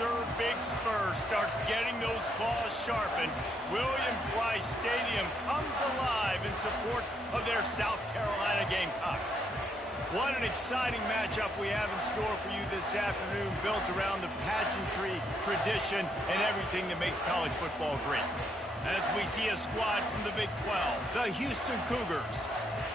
Sir Big Spur starts getting those claws sharpened, Williams-Brice Stadium comes alive in support of their South Carolina Gamecocks. What an exciting matchup we have in store for you this afternoon, built around the pageantry, tradition, and everything that makes college football great. As we see a squad from the Big 12, the Houston Cougars,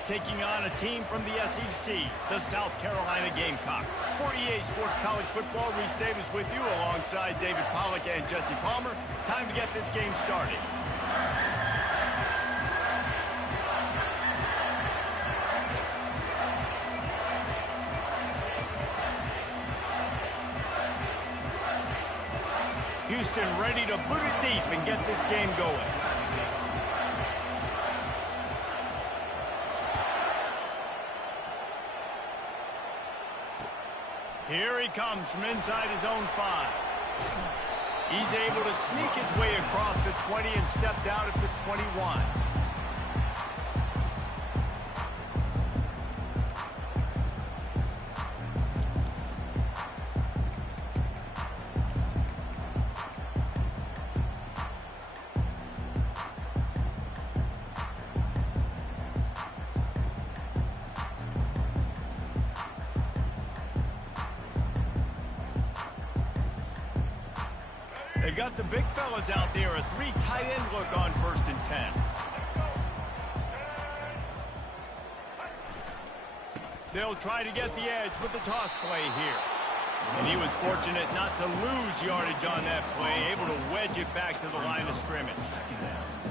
taking on a team from the SEC, the South Carolina Gamecocks. For EA Sports College Football, Reese Davis with you alongside David Pollack and Jesse Palmer. Time to get this game started. Houston ready to boot it deep and get this game going. Here he comes from inside his own 5. He's able to sneak his way across the 20 and steps out at the 21. They've got the big fellas out there, a 3 tight end look on 1st and 10. They'll try to get the edge with the toss play here. And he was fortunate not to lose yardage on that play, able to wedge it back to the line of scrimmage.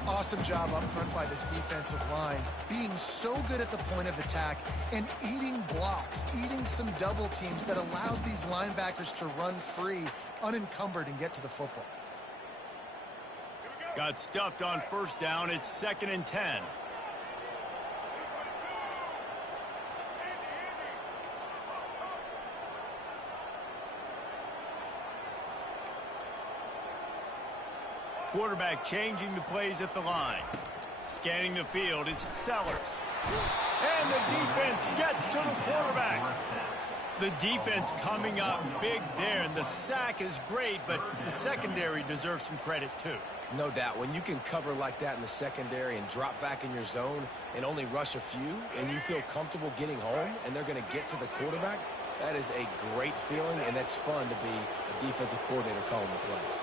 Awesome job up front by this defensive line, being so good at the point of attack and eating blocks, eating some double teams that allows these linebackers to run free, unencumbered, and get to the football. Got stuffed on 1st down. It's 2nd and 10. Quarterback changing the plays at the line. Scanning the field, it's Sellers. And the defense gets to the quarterback. The defense coming up big there, and the sack is great, but the secondary deserves some credit too. No doubt. When you can cover like that in the secondary and drop back in your zone and only rush a few, and you feel comfortable getting home, and they're going to get to the quarterback, that is a great feeling, and that's fun to be a defensive coordinator calling the plays.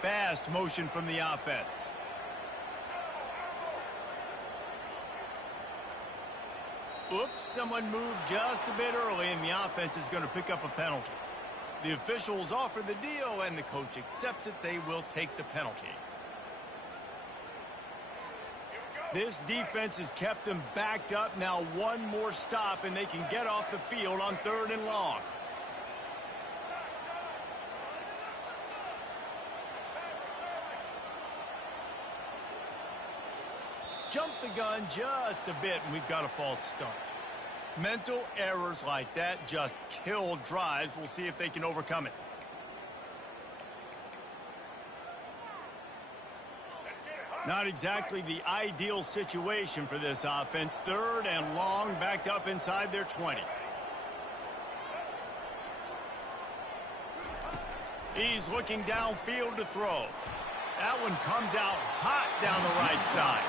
Fast motion from the offense. Oops, someone moved just a bit early, and the offense is going to pick up a penalty. The officials offer the deal, and the coach accepts it. They will take the penalty. This defense has kept them backed up. Now one more stop, and they can get off the field on 3rd and long. Jumped the gun just a bit, and we've got a false start. Mental errors like that just kill drives. We'll see if they can overcome it. Not exactly the ideal situation for this offense. 3rd and long, backed up inside their 20. He's looking downfield to throw. That one comes out hot down the right side.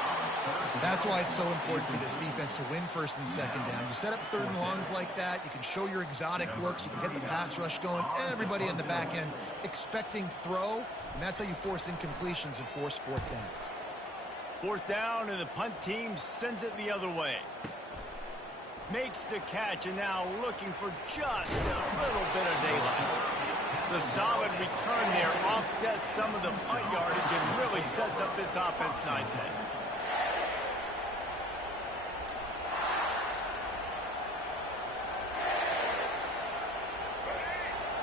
That's why it's so important for this defense to win 1st and 2nd down. You set up 3rd and longs like that, you can show your exotic looks, you can get the pass rush going, everybody in the back end expecting throw, and that's how you force incompletions and force 4th downs. 4th down, and the punt team sends it the other way. Makes the catch, and now looking for just a little bit of daylight. The solid return there offsets some of the punt yardage and really sets up this offense nicely.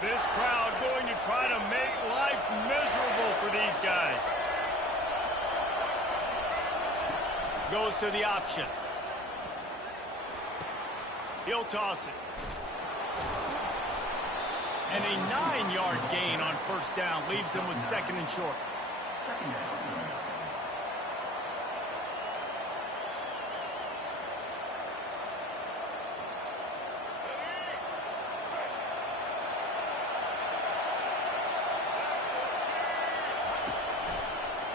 This crowd going to try to make life miserable for these guys. Goes to the option. He'll toss it. And a 9-yard gain on 1st down leaves him with 2nd and short.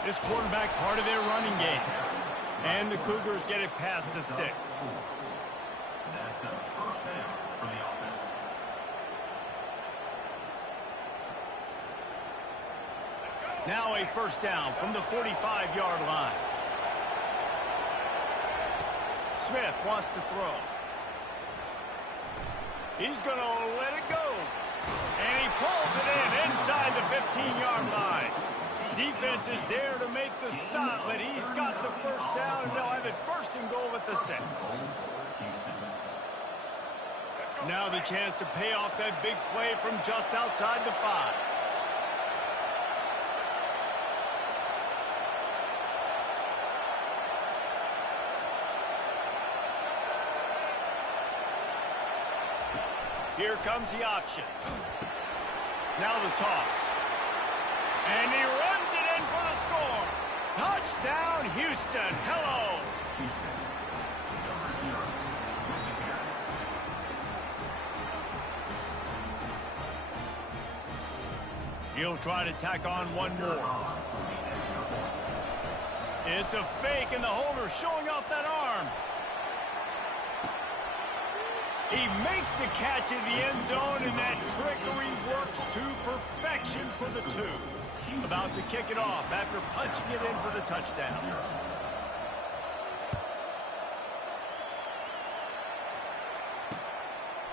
This quarterback part of their running game. And the Cougars get it past the sticks. That's a first down for the offense. Now a first down from the 45-yard line. Smith wants to throw. He's going to let it go. And he pulls it in inside the 15-yard line. Defense is there to make the stop, but he's got the first down, and they'll have it first and goal at the 6. Now the chance to pay off that big play from just outside the 5. Here comes the option. Now the toss. And he runs it in for the score. Touchdown, Houston. Hello. He'll try to tack on one more. It's a fake, and the holder showing off that arm. He makes the catch in the end zone, and that trickery works to perfection for the 2. About to kick it off after punching it in for the touchdown.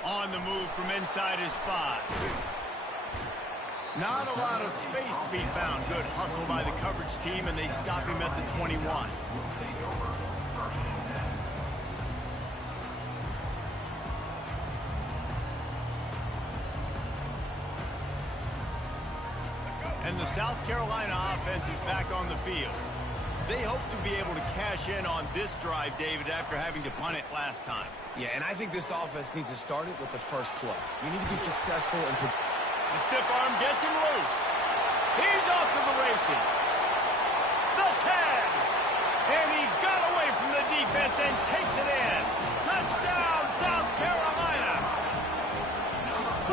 On the move from inside his 5. Not a lot of space to be found. Good hustle by the coverage team, and they stop him at the 21. And the South Carolina offense is back on the field. They hope to be able to cash in on this drive, David, after having to punt it last time. Yeah, and I think this offense needs to start it with the first play. You need to be successful in... The stiff arm gets him loose. He's off to the races. The 10. And he got away from the defense and takes it in. Touchdown, South Carolina.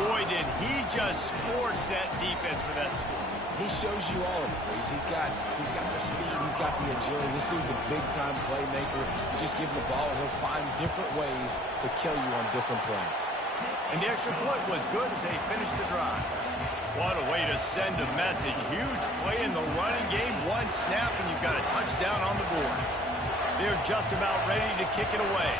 Boy, did he just scorch that defense for that score. He shows you all of it, Reese. He's got the speed, he's got the agility. This dude's a big-time playmaker. You just give him the ball, and he'll find different ways to kill you on different plays. And the extra point was good as they finished the drive. What a way to send a message. Huge play in the running game. One snap, and you've got a touchdown on the board. They're just about ready to kick it away.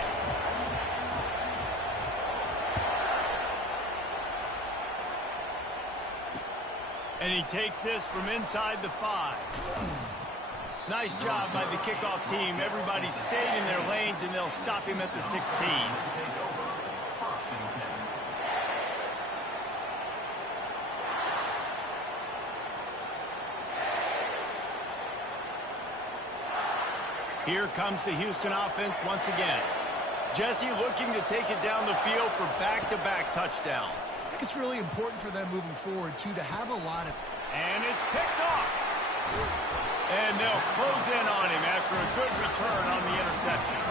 And he takes this from inside the 5. Nice job by the kickoff team. Everybody stayed in their lanes, and they'll stop him at the 16. Here comes the Houston offense once again. Jesse looking to take it down the field for back-to-back touchdowns. I think it's really important for them moving forward, too, to have a lot of... And it's picked off. And they'll close in on him after a good return on the interception.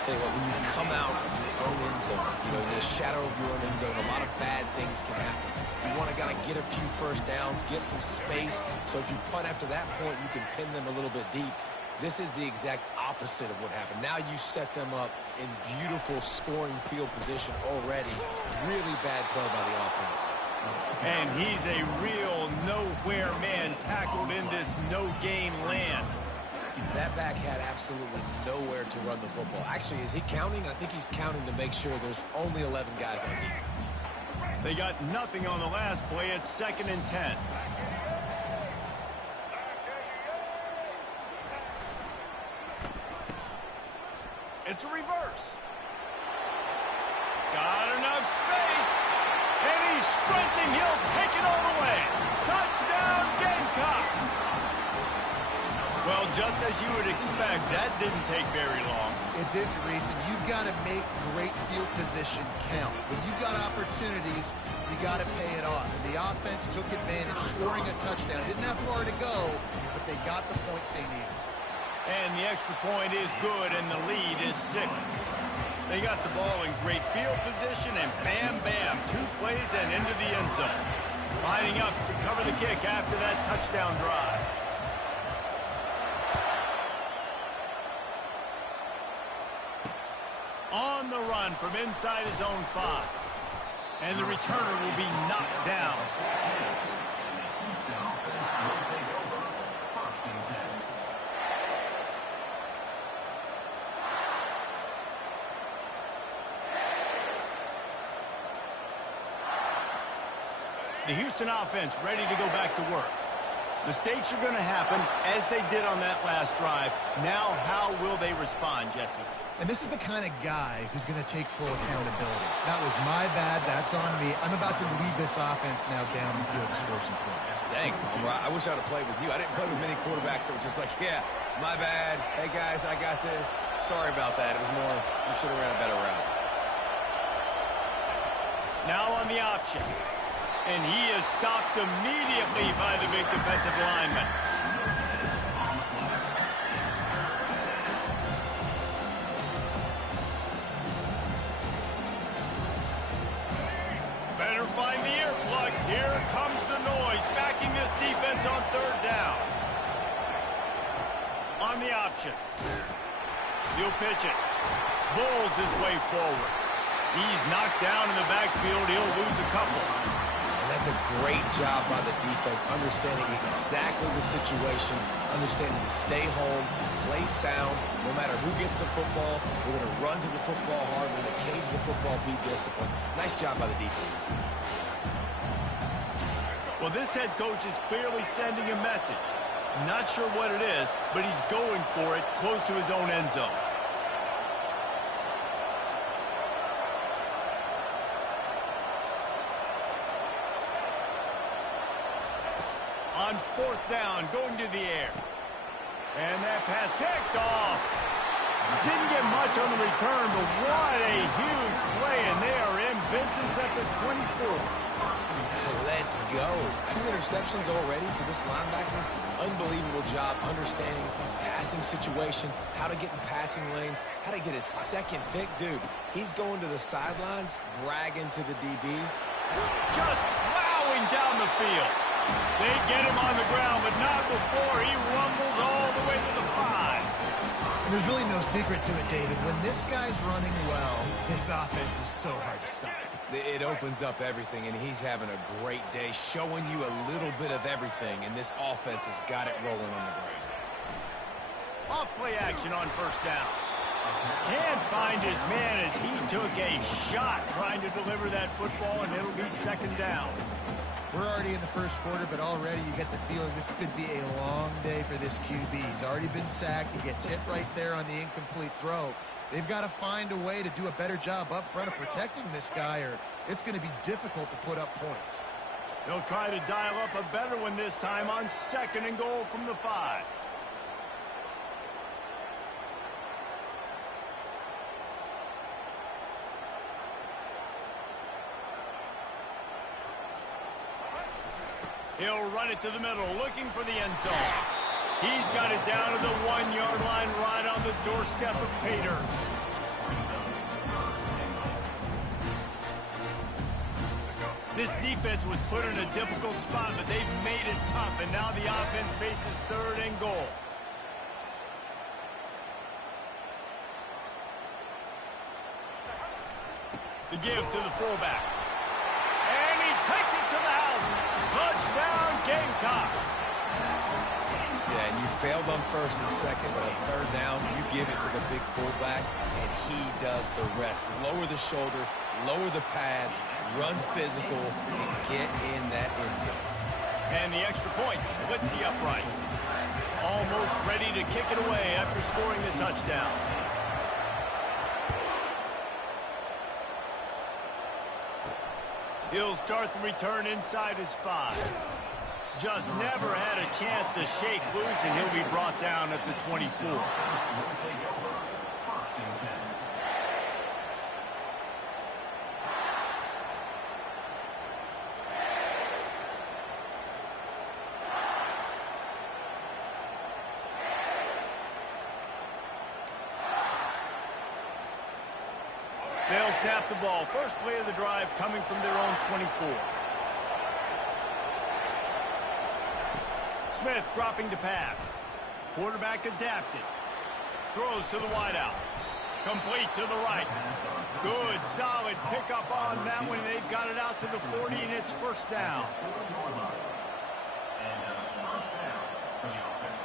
Tell you what, when you come out of your own end zone, in the shadow of your own end zone, a lot of bad things can happen. You want to get a few first downs, get some space, so if you punt after that point, you can pin them a little bit deep. This is the exact opposite of what happened. Now you set them up in beautiful scoring field position already. Really bad play by the offense. And he's a real nowhere man tackled in this no-gain land. That back had absolutely nowhere to run the football. Actually, is he counting? I think he's counting to make sure there's only 11 guys on defense. They got nothing on the last play. It's 2nd and 10. It's a reverse. Got enough space. And he's sprinting. He'll take it all the way. Touchdown, Gamecocks. Well, just as you would expect, that didn't take very long. It didn't, Reese, and you've got to make great field position count. When you've got opportunities, you got to pay it off. And the offense took advantage, scoring a touchdown. Didn't have far to go, but they got the points they needed. And the extra point is good, and the lead is 6. They got the ball in great field position, and bam, bam, 2 plays and into the end zone. Lining up to cover the kick after that touchdown drive. on the run from inside his own 5. And the returner will be knocked down. The Houston offense ready to go back to work. Mistakes are going to happen, as they did on that last drive. Now, how will they respond, Jesse? And this is the kind of guy who's going to take full accountability. That was my bad. That's on me. I'm about to lead this offense now down the field to score some points. Dang, Palmer, I wish I'd have played with you. I didn't play with many quarterbacks that were just like, yeah, my bad. Hey, guys, I got this. Sorry about that. It was more, you should have ran a better route. Now on the option. And he is stopped immediately by the big defensive lineman. Better find the earplugs. Here comes the noise, backing this defense on 3rd down. On the option. He'll pitch it. Bulls his way forward. He's knocked down in the backfield. He'll lose a couple. And that's a great job by the defense, understanding exactly the situation, understanding to stay home, play sound. No matter who gets the football, we're going to run to the football hard. We're going to cage the football, be disciplined. Nice job by the defense. Well, this head coach is clearly sending a message. Not sure what it is, but he's going for it close to his own end zone. On 4th down, going to the air. And that pass picked off. Didn't get much on the return, but what a huge play, and they are in business at the 24. Let's go. 2 interceptions already for this linebacker. Unbelievable job understanding passing situation, how to get in passing lanes, how to get his second pick. Dude, he's going to the sidelines, bragging to the DBs. Just plowing down the field. They get him on the ground, but not before he rumbles all the way to the 5. And there's really no secret to it, David. When this guy's running well, this offense is so hard to stop. It opens up everything, and he's having a great day, showing you a little bit of everything, and this offense has got it rolling on the ground. Off play action on 1st down. Can't find his man as he took a shot trying to deliver that football, and it'll be 2nd down. We're already in the 1st quarter, but already you get the feeling this could be a long day for this QB. He's already been sacked. He gets hit right there on the incomplete throw. They've got to find a way to do a better job up front of protecting this guy, or it's going to be difficult to put up points. They'll try to dial up a better one this time on 2nd and goal from the 5. He'll run it to the middle, looking for the end zone. He's got it down to the 1-yard line, right on the doorstep of Pater. This defense was put in a difficult spot, but they've made it tough, and now the offense faces 3rd and goal. The give to the fullback. And he takes it to the house. Touchdown, Gamecocks. Yeah, and you failed on 1st and 2nd, but on 3rd down, you give it to the big fullback, and he does the rest. Lower the shoulder, lower the pads, run physical, and get in that end zone. And the extra point splits the upright. Almost ready to kick it away after scoring the touchdown. He'll start the return inside his 5. Just never had a chance to shake loose, and he'll be brought down at the 24. They'll snap the ball. First play of the drive coming from their own 24. Smith dropping to pass. Quarterback adapted. Throws to the wideout. Complete to the right. Good, solid pickup on that one. They've got it out to the 40, and it's first down. And first down for the offense.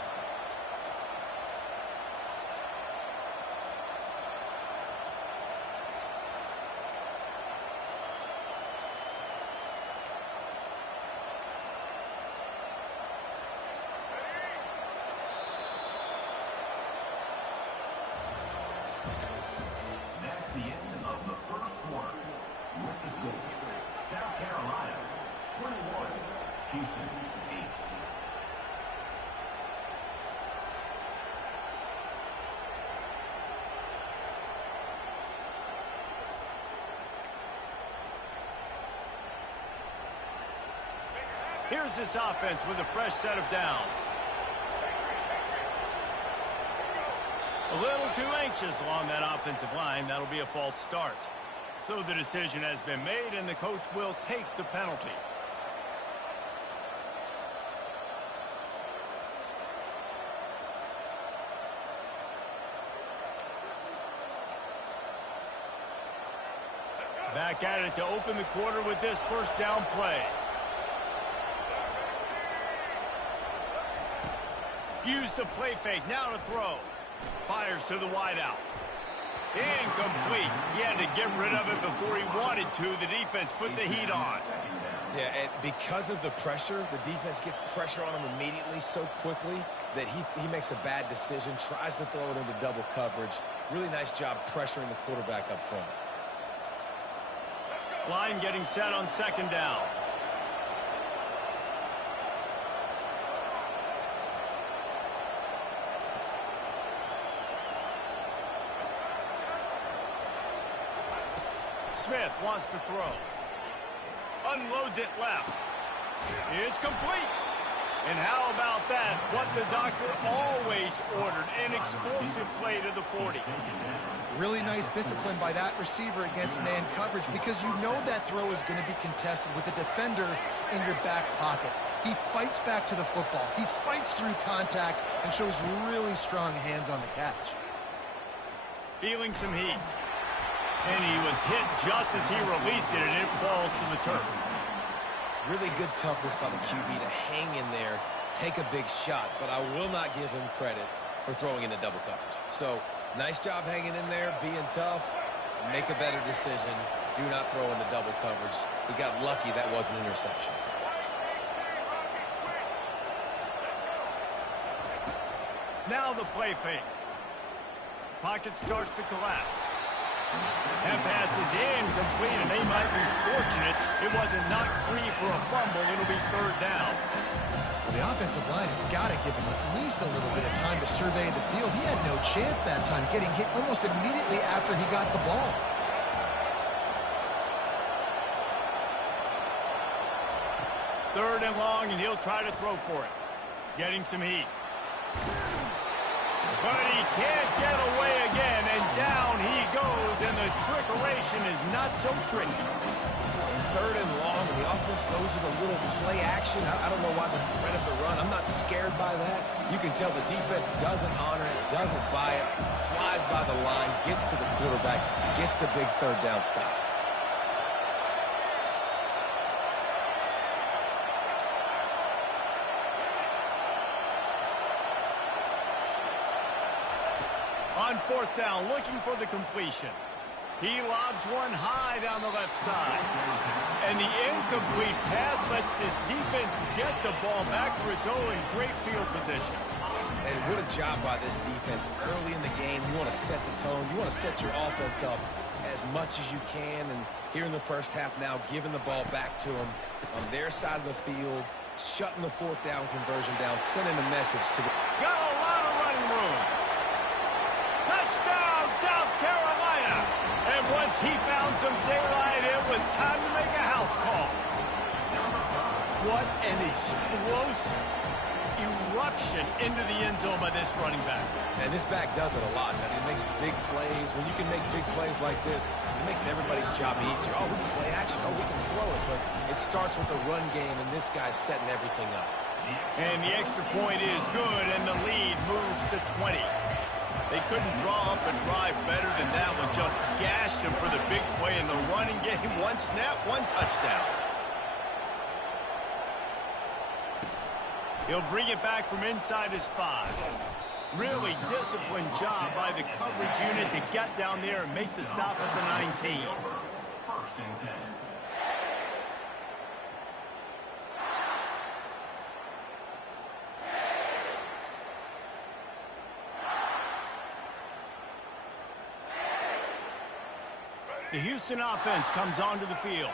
That's the end of the first quarter. With the score, South Carolina 21, Houston 8. Here's this offense with a fresh set of downs. A little too anxious along that offensive line. That'll be a false start. So the decision has been made, and the coach will take the penalty. Back at it to open the quarter with this first down play. Use the play fake, now to throw. Fires to the wideout. Incomplete. He had to get rid of it before he wanted to. The defense put the heat on. Yeah, and because of the pressure, the defense gets pressure on him immediately so quickly that he makes a bad decision, tries to throw it into double coverage. Really nice job pressuring the quarterback up front. Line getting set on second down. Smith wants to throw. Unloads it left. It's complete. And how about that? What the doctor always ordered. An explosive play to the 40. Really nice discipline by that receiver against man coverage, because you know that throw is going to be contested with a defender in your back pocket. He fights back to the football. He fights through contact and shows really strong hands on the catch. Feeling some heat. And he was hit just as he released it, and it falls to the turf. Really good toughness by the QB to hang in there, take a big shot, but I will not give him credit for throwing into double coverage. So, nice job hanging in there, being tough, make a better decision. Do not throw into double coverage. He got lucky that was an interception. Now the play fake. Pocket starts to collapse. That pass is incomplete, and they might be fortunate it wasn't knocked free for a fumble. It'll be third down. The offensive line has got to give him at least a little bit of time to survey the field. He had no chance that time, getting hit almost immediately after he got the ball. Third and long, and he'll try to throw for it. Getting some heat. But he can't get away again, and down he goes, and the trickeration is not so tricky. Third and long, and the offense goes with a little play action. I don't know why the threat of the run. I'm not scared by that. You can tell the defense doesn't honor it, doesn't buy it, flies by the line, gets to the quarterback, gets the big third down stop. On fourth down, looking for the completion. He lobs one high down the left side. And the incomplete pass lets this defense get the ball back for its own in great field position. And what a job by this defense. Early in the game, you want to set the tone. You want to set your offense up as much as you can. And here in the first half now, giving the ball back to them on their side of the field, shutting the fourth down conversion down, sending a message to the... Got a lot of running room. Touchdown, South Carolina. And once he found some daylight, it was time to make a house call. What an explosive eruption into the end zone by this running back. And this back does it a lot. I mean, it makes big plays. When you can make big plays like this, it makes everybody's job easier. Oh, we can play action. Oh, we can throw it. But it starts with the run game, and this guy's setting everything up. And the extra point is good, and the lead moves to 20. They couldn't draw up a drive better than that one. Just gashed them for the big play in the running game. One snap, one touchdown. He'll bring it back from inside his 5. Really disciplined job by the coverage unit to get down there and make the stop at the 19. First and 10. The Houston offense comes onto the field.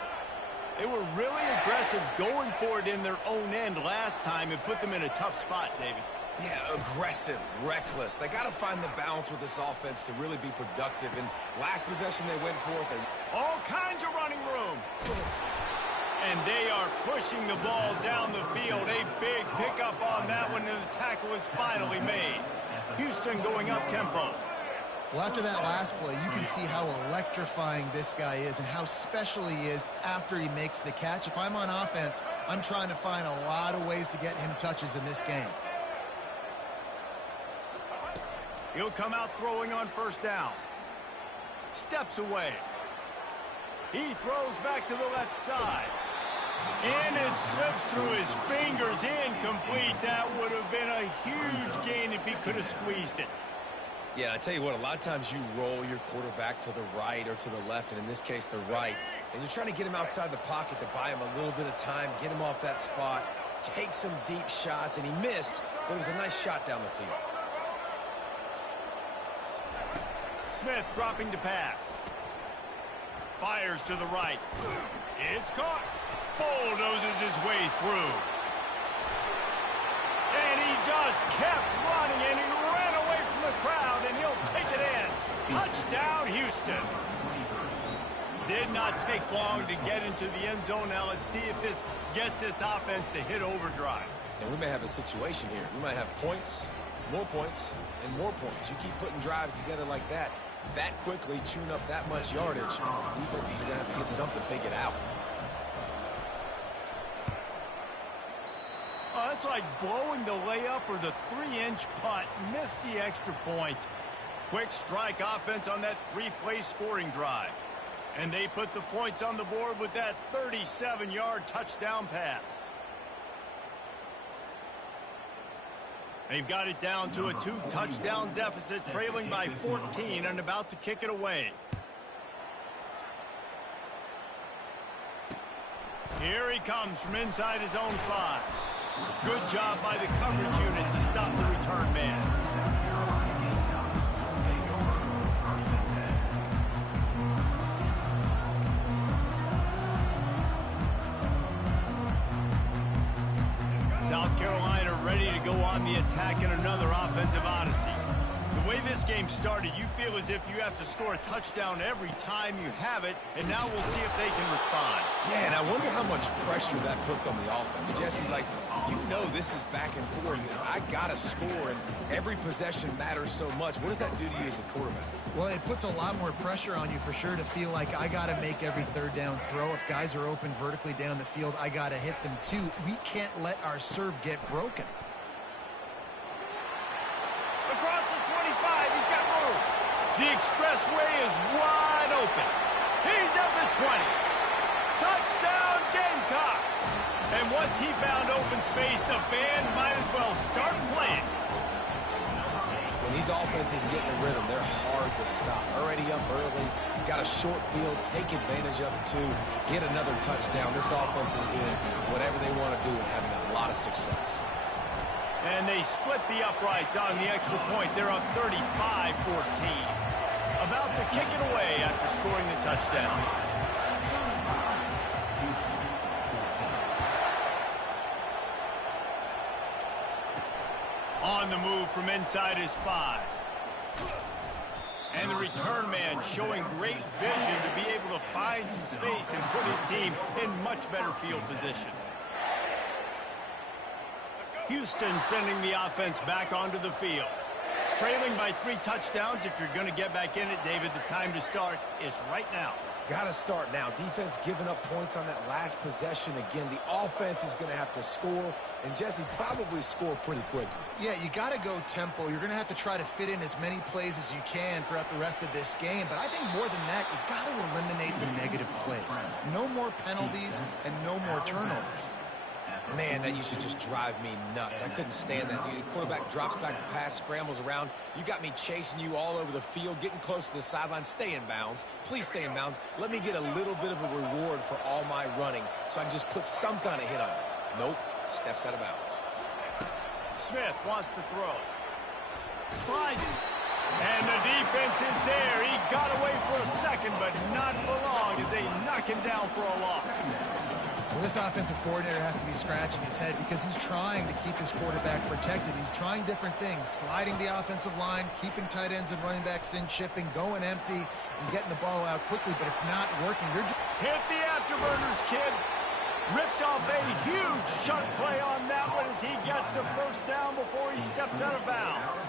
They were really aggressive going for it in their own end last time and put them in a tough spot, David. Yeah, aggressive, reckless. They got to find the balance with this offense to really be productive. And last possession they went for it. All kinds of running room. And they are pushing the ball down the field. A big pickup on that one, and the tackle is finally made. Houston going up tempo. Well, after that last play, you can see how electrifying this guy is and how special he is after he makes the catch. If I'm on offense, I'm trying to find a lot of ways to get him touches in this game. He'll come out throwing on first down. Steps away. He throws back to the left side. And it slips through his fingers. Incomplete. That would have been a huge gain if he could have squeezed it. Yeah, I tell you what, a lot of times you roll your quarterback to the right or to the left, and in this case, the right. And you're trying to get him outside the pocket to buy him a little bit of time, get him off that spot, take some deep shots, and he missed, but it was a nice shot down the field. Smith dropping to pass. Fires to the right. It's caught. Bulldozes his way through. And he just kept running, and he ran away from the crowd, and he'll take it in. Touchdown, Houston. Did not take long to get into the end zone. Now let's see if this gets this offense to hit overdrive. And we may have a situation here. We might have points, and more points. You keep putting drives together like that quickly, tune up that much yardage, defenses are going to have to get something figured out. Oh, that's like blowing the layup or the 3-inch putt. Missed the extra point. Quick strike offense on that 3-play scoring drive. And they put the points on the board with that 37-yard touchdown pass. They've got it down to a 2-touchdown deficit, trailing by 14 and about to kick it away. Here he comes from inside his own 5. Good job by the coverage unit to stop the return man. South Carolina ready to go on the attack in another offensive odyssey. The way this game started, you feel as if you have to score a touchdown every time you have it, and now we'll see if they can respond. Yeah, and I wonder how much pressure that puts on the offense. Jesse, like, you know this is back and forth. I got to score, and every possession matters so much. What does that do to you as a quarterback? Well, it puts a lot more pressure on you for sure to feel like I got to make every third down throw. If guys are open vertically down the field, I got to hit them too. We can't let our serve get broken. Across the 25, he's got room. The expressway is wide open. He's at the 20. Touchdown, Gamecocks. And once he found open space, the band might as well start playing. When these offenses get in a rhythm, they're hard to stop. Already up early, got a short field, take advantage of it too, get another touchdown. This offense is doing whatever they want to do and having a lot of success. And they split the uprights on the extra point. They're up 35-14. About to kick it away after scoring the touchdown. On the move from inside his 5. And the return man showing great vision to be able to find some space and put his team in much better field position. Houston sending the offense back onto the field. Trailing by 3 touchdowns. If you're going to get back in it, David, the time to start is right now. Got to start now. Defense giving up points on that last possession. Again, the offense is going to have to score, and Jesse probably score pretty quickly. Yeah, you got to go tempo. You're going to have to try to fit in as many plays as you can throughout the rest of this game. But I think more than that, you got to eliminate the negative plays. No more penalties and no more turnovers. Man, that used to just drive me nuts. I couldn't stand that. The quarterback drops back to pass, scrambles around. You got me chasing you all over the field, getting close to the sideline. Stay in bounds. Please stay in bounds. Let me get a little bit of a reward for all my running so I can just put some kind of hit on you. Nope. Steps out of bounds. Smith wants to throw. Slides. And the defense is there. He got away for a second, but not for long as they knock him down for a loss. Well, this offensive coordinator has to be scratching his head because he's trying to keep his quarterback protected. He's trying different things, sliding the offensive line, keeping tight ends and running backs in, chipping, going empty, and getting the ball out quickly, but it's not working. Hit the afterburners, kid. Ripped off a huge sharp play on that one as he gets the first down before he steps out of bounds.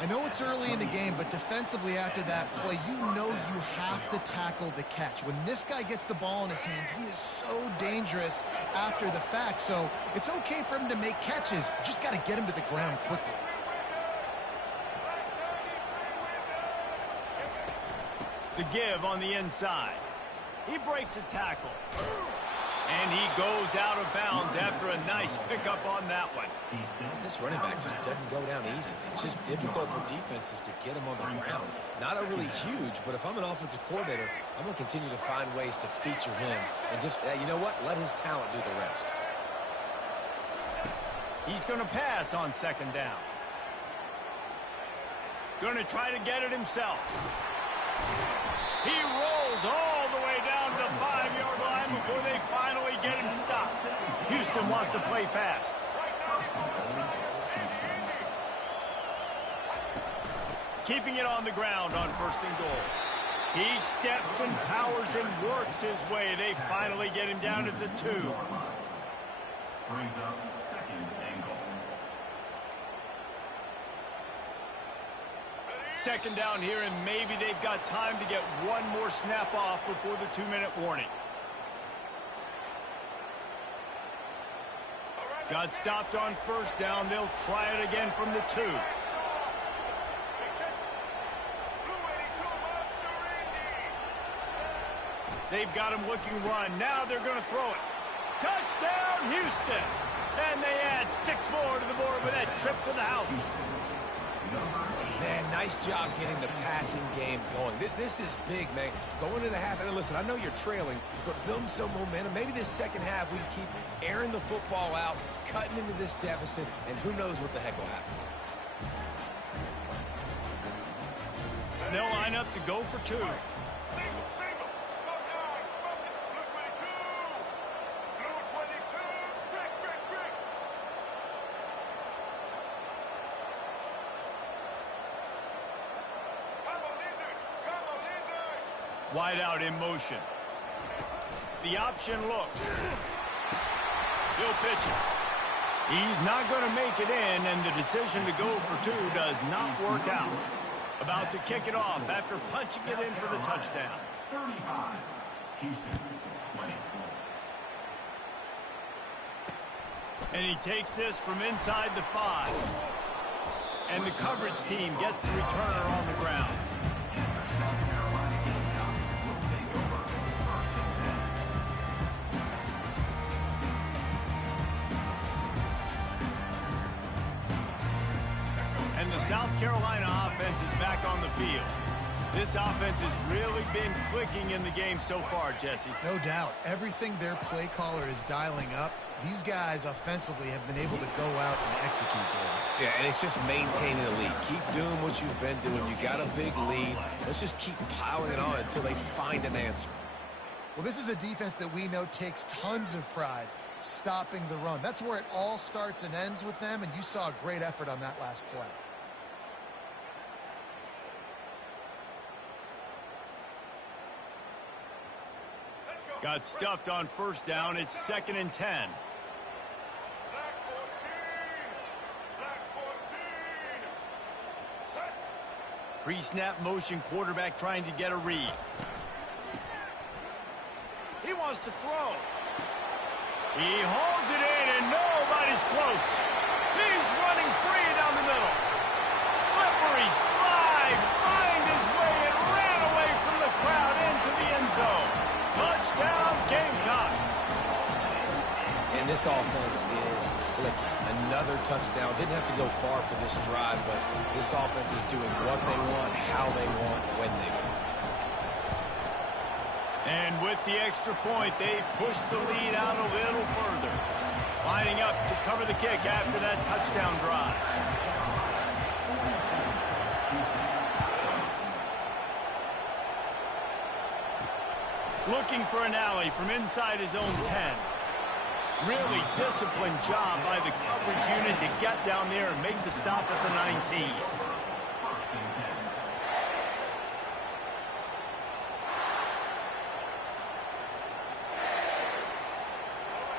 I know it's early in the game, but defensively after that play, you know you have to tackle the catch. When this guy gets the ball in his hands, he is so dangerous after the fact. So it's okay for him to make catches. You just got to get him to the ground quickly. The give on the inside. He breaks a tackle. And he goes out of bounds after a nice pickup on that one. This running back just doesn't go down easily. It's just difficult for defenses to get him on the ground. Not overly huge, but if I'm an offensive coordinator, I'm going to continue to find ways to feature him. And just, you know what? Let his talent do the rest. He's going to pass on second down. Going to try to get it himself. He rolls all the way down to the 5-yard line before they finally get him stopped. Houston wants to play fast. Keeping it on the ground on 1st and goal. He steps and powers and works his way. They finally get him down at the 2. Brings up 2nd and goal. 2nd down here, and maybe they've got time to get one more snap off before the 2-minute warning. Got stopped on 1st down. They'll try it again from the 2. They've got him looking run. Now they're going to throw it. Touchdown, Houston! And they add 6 more to the board with that trip to the house. Man, nice job getting the passing game going. This is big, man. Going to the half, and listen, I know you're trailing, but building some momentum. Maybe this second half we can keep airing the football out, cutting into this deficit, and who knows what the heck will happen. They'll line up to go for 2. Wide out in motion. The option look. He'll pitch it. He's not going to make it in, and the decision to go for 2 does not work out. About to kick it off after punching it in for the touchdown. 35. Houston, 20. And he takes this from inside the 5. And the coverage team gets the returner on the ground. And the South Carolina offense is back on the field. This offense has really been clicking in the game so far, Jesse. No doubt. Everything their play caller is dialing up, these guys offensively have been able to go out and execute there. Yeah, and it's just maintaining the lead. Keep doing what you've been doing. You got a big lead. Let's just keep piling it on until they find an answer. Well, this is a defense that we know takes tons of pride stopping the run. That's where it all starts and ends with them, and you saw a great effort on that last play. Got stuffed on 1st down. It's 2nd and 10. Pre-snap motion, quarterback trying to get a read. He wants to throw. He holds it in, and nobody's close. He's running free down the middle. Slippery slide, find his way, and ran away from the crowd into the end zone. Touchdown, Gamecocks. And this offense is clicking. Another touchdown. Didn't have to go far for this drive, but this offense is doing what they want, how they want, when they want. And with the extra point, they push the lead out a little further. Lining up to cover the kick after that touchdown drive. Looking for an alley from inside his own 10. Really disciplined job by the coverage unit to get down there and make the stop at the 19.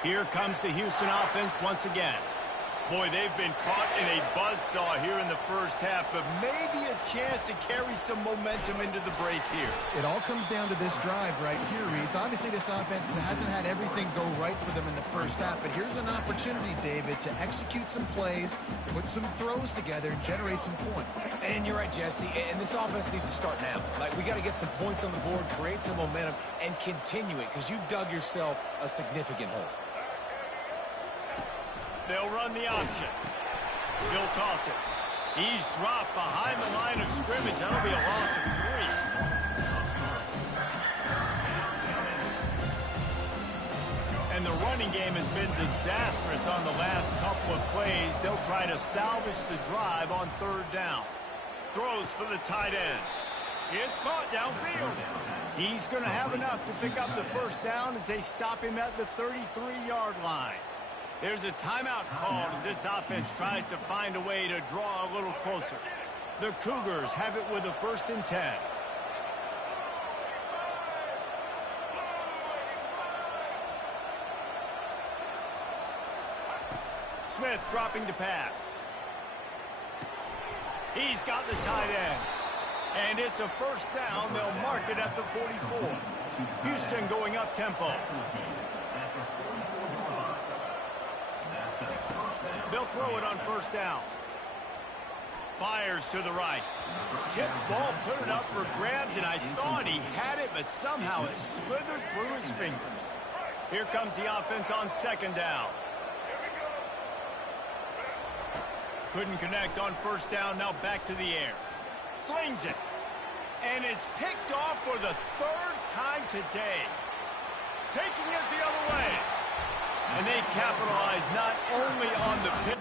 Here comes the Houston offense once again. Boy, they've been caught in a buzzsaw here in the first half, but maybe a chance to carry some momentum into the break here. It all comes down to this drive right here, Reese. Obviously, this offense hasn't had everything go right for them in the first half, but here's an opportunity, David, to execute some plays, put some throws together, and generate some points. And you're right, Jesse, and this offense needs to start now. Like, we got to get some points on the board, create some momentum, and continue it, because you've dug yourself a significant hole. They'll run the option. He'll toss it. He's dropped behind the line of scrimmage. That'll be a loss of 3. And the running game has been disastrous on the last couple of plays. They'll try to salvage the drive on 3rd down. Throws for the tight end. It's caught downfield. He's going to have enough to pick up the 1st down as they stop him at the 33-yard line. There's a timeout called as this offense tries to find a way to draw a little closer. The Cougars have it with a 1st and 10. Smith dropping to pass. He's got the tight end. And it's a 1st down. They'll mark it at the 44. Houston going up tempo. They'll throw it on 1st down. Fires to the right. Tip ball, put it up for grabs, and I thought he had it, but somehow it slithered through his fingers. Here comes the offense on 2nd down. Couldn't connect on 1st down, now back to the air. Slings it. And it's picked off for the 3rd time today. Taking it the other way. And they capitalize not only on the pick.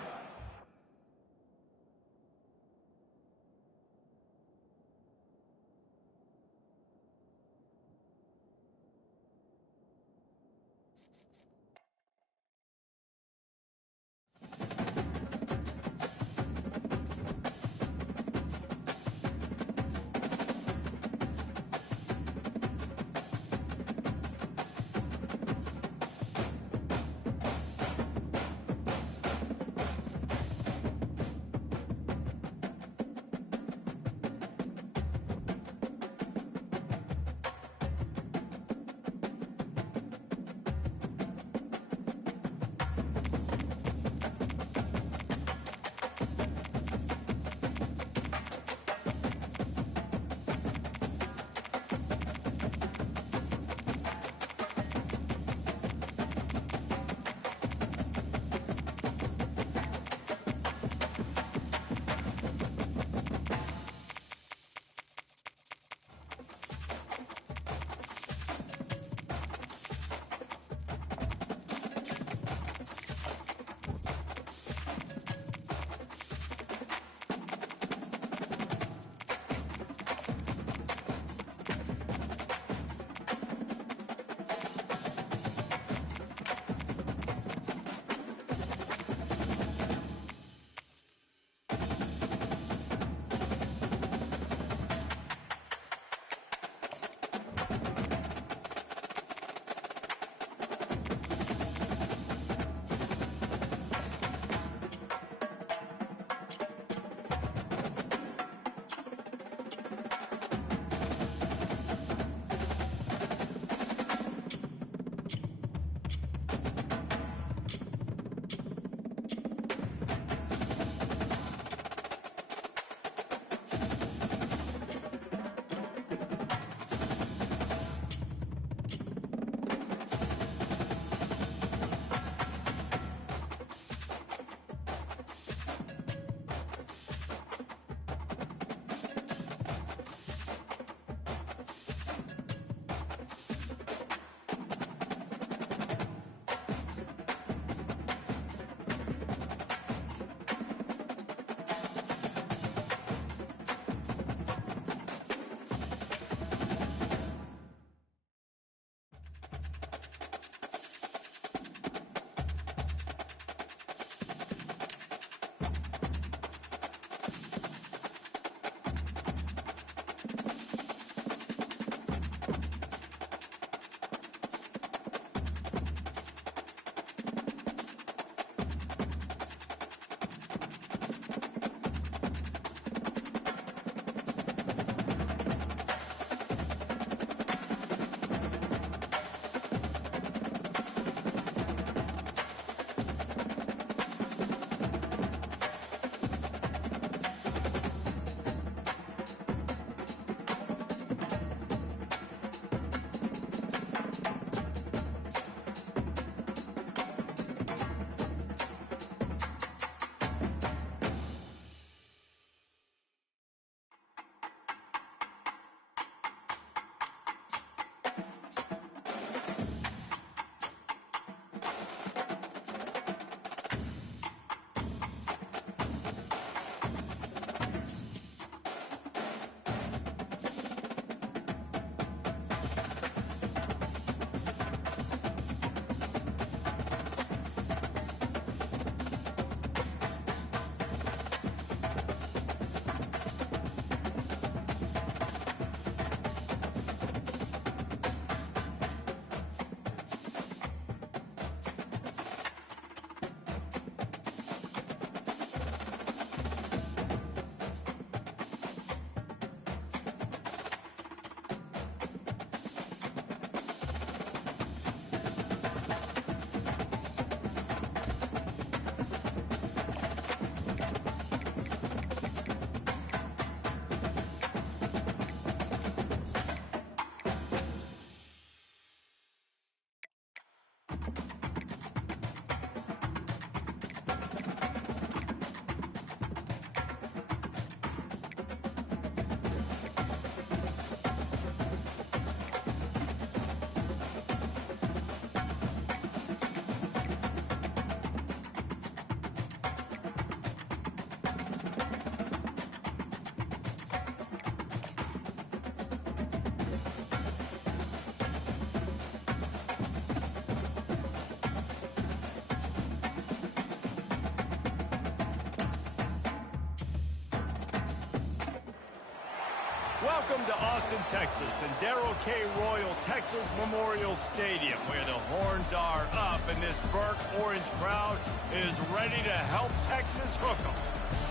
Welcome to Austin, Texas, and Darrell K. Royal Texas Memorial Stadium, where the horns are up and this burnt orange crowd is ready to help Texas hook 'em.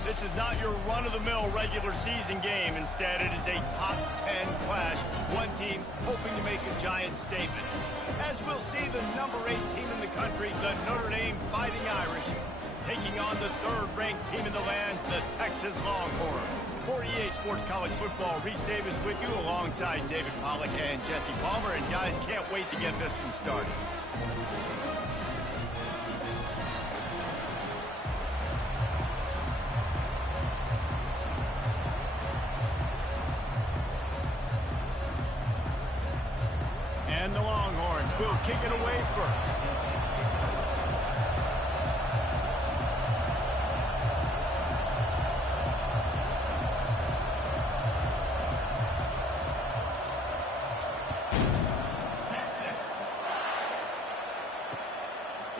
This is not your run-of-the-mill regular season game. Instead, it is a top 10 clash, one team hoping to make a giant statement. As we'll see, the number 8 team in the country, the Notre Dame Fighting Irish, taking on the third-ranked team in the land, the Texas Longhorns. For EA Sports College Football, Reese Davis with you alongside David Pollack and Jesse Palmer. And guys, can't wait to get this one started. And the Longhorns will kick it away first.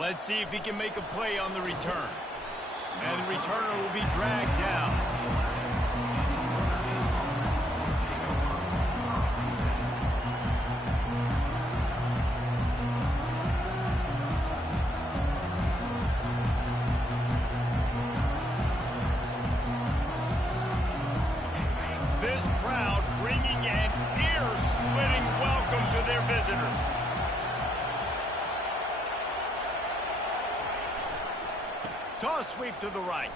Let's see if he can make a play on the return. And the returner will be dragged down. This crowd bringing an ear-splitting welcome to their visitors. Toss sweep to the right.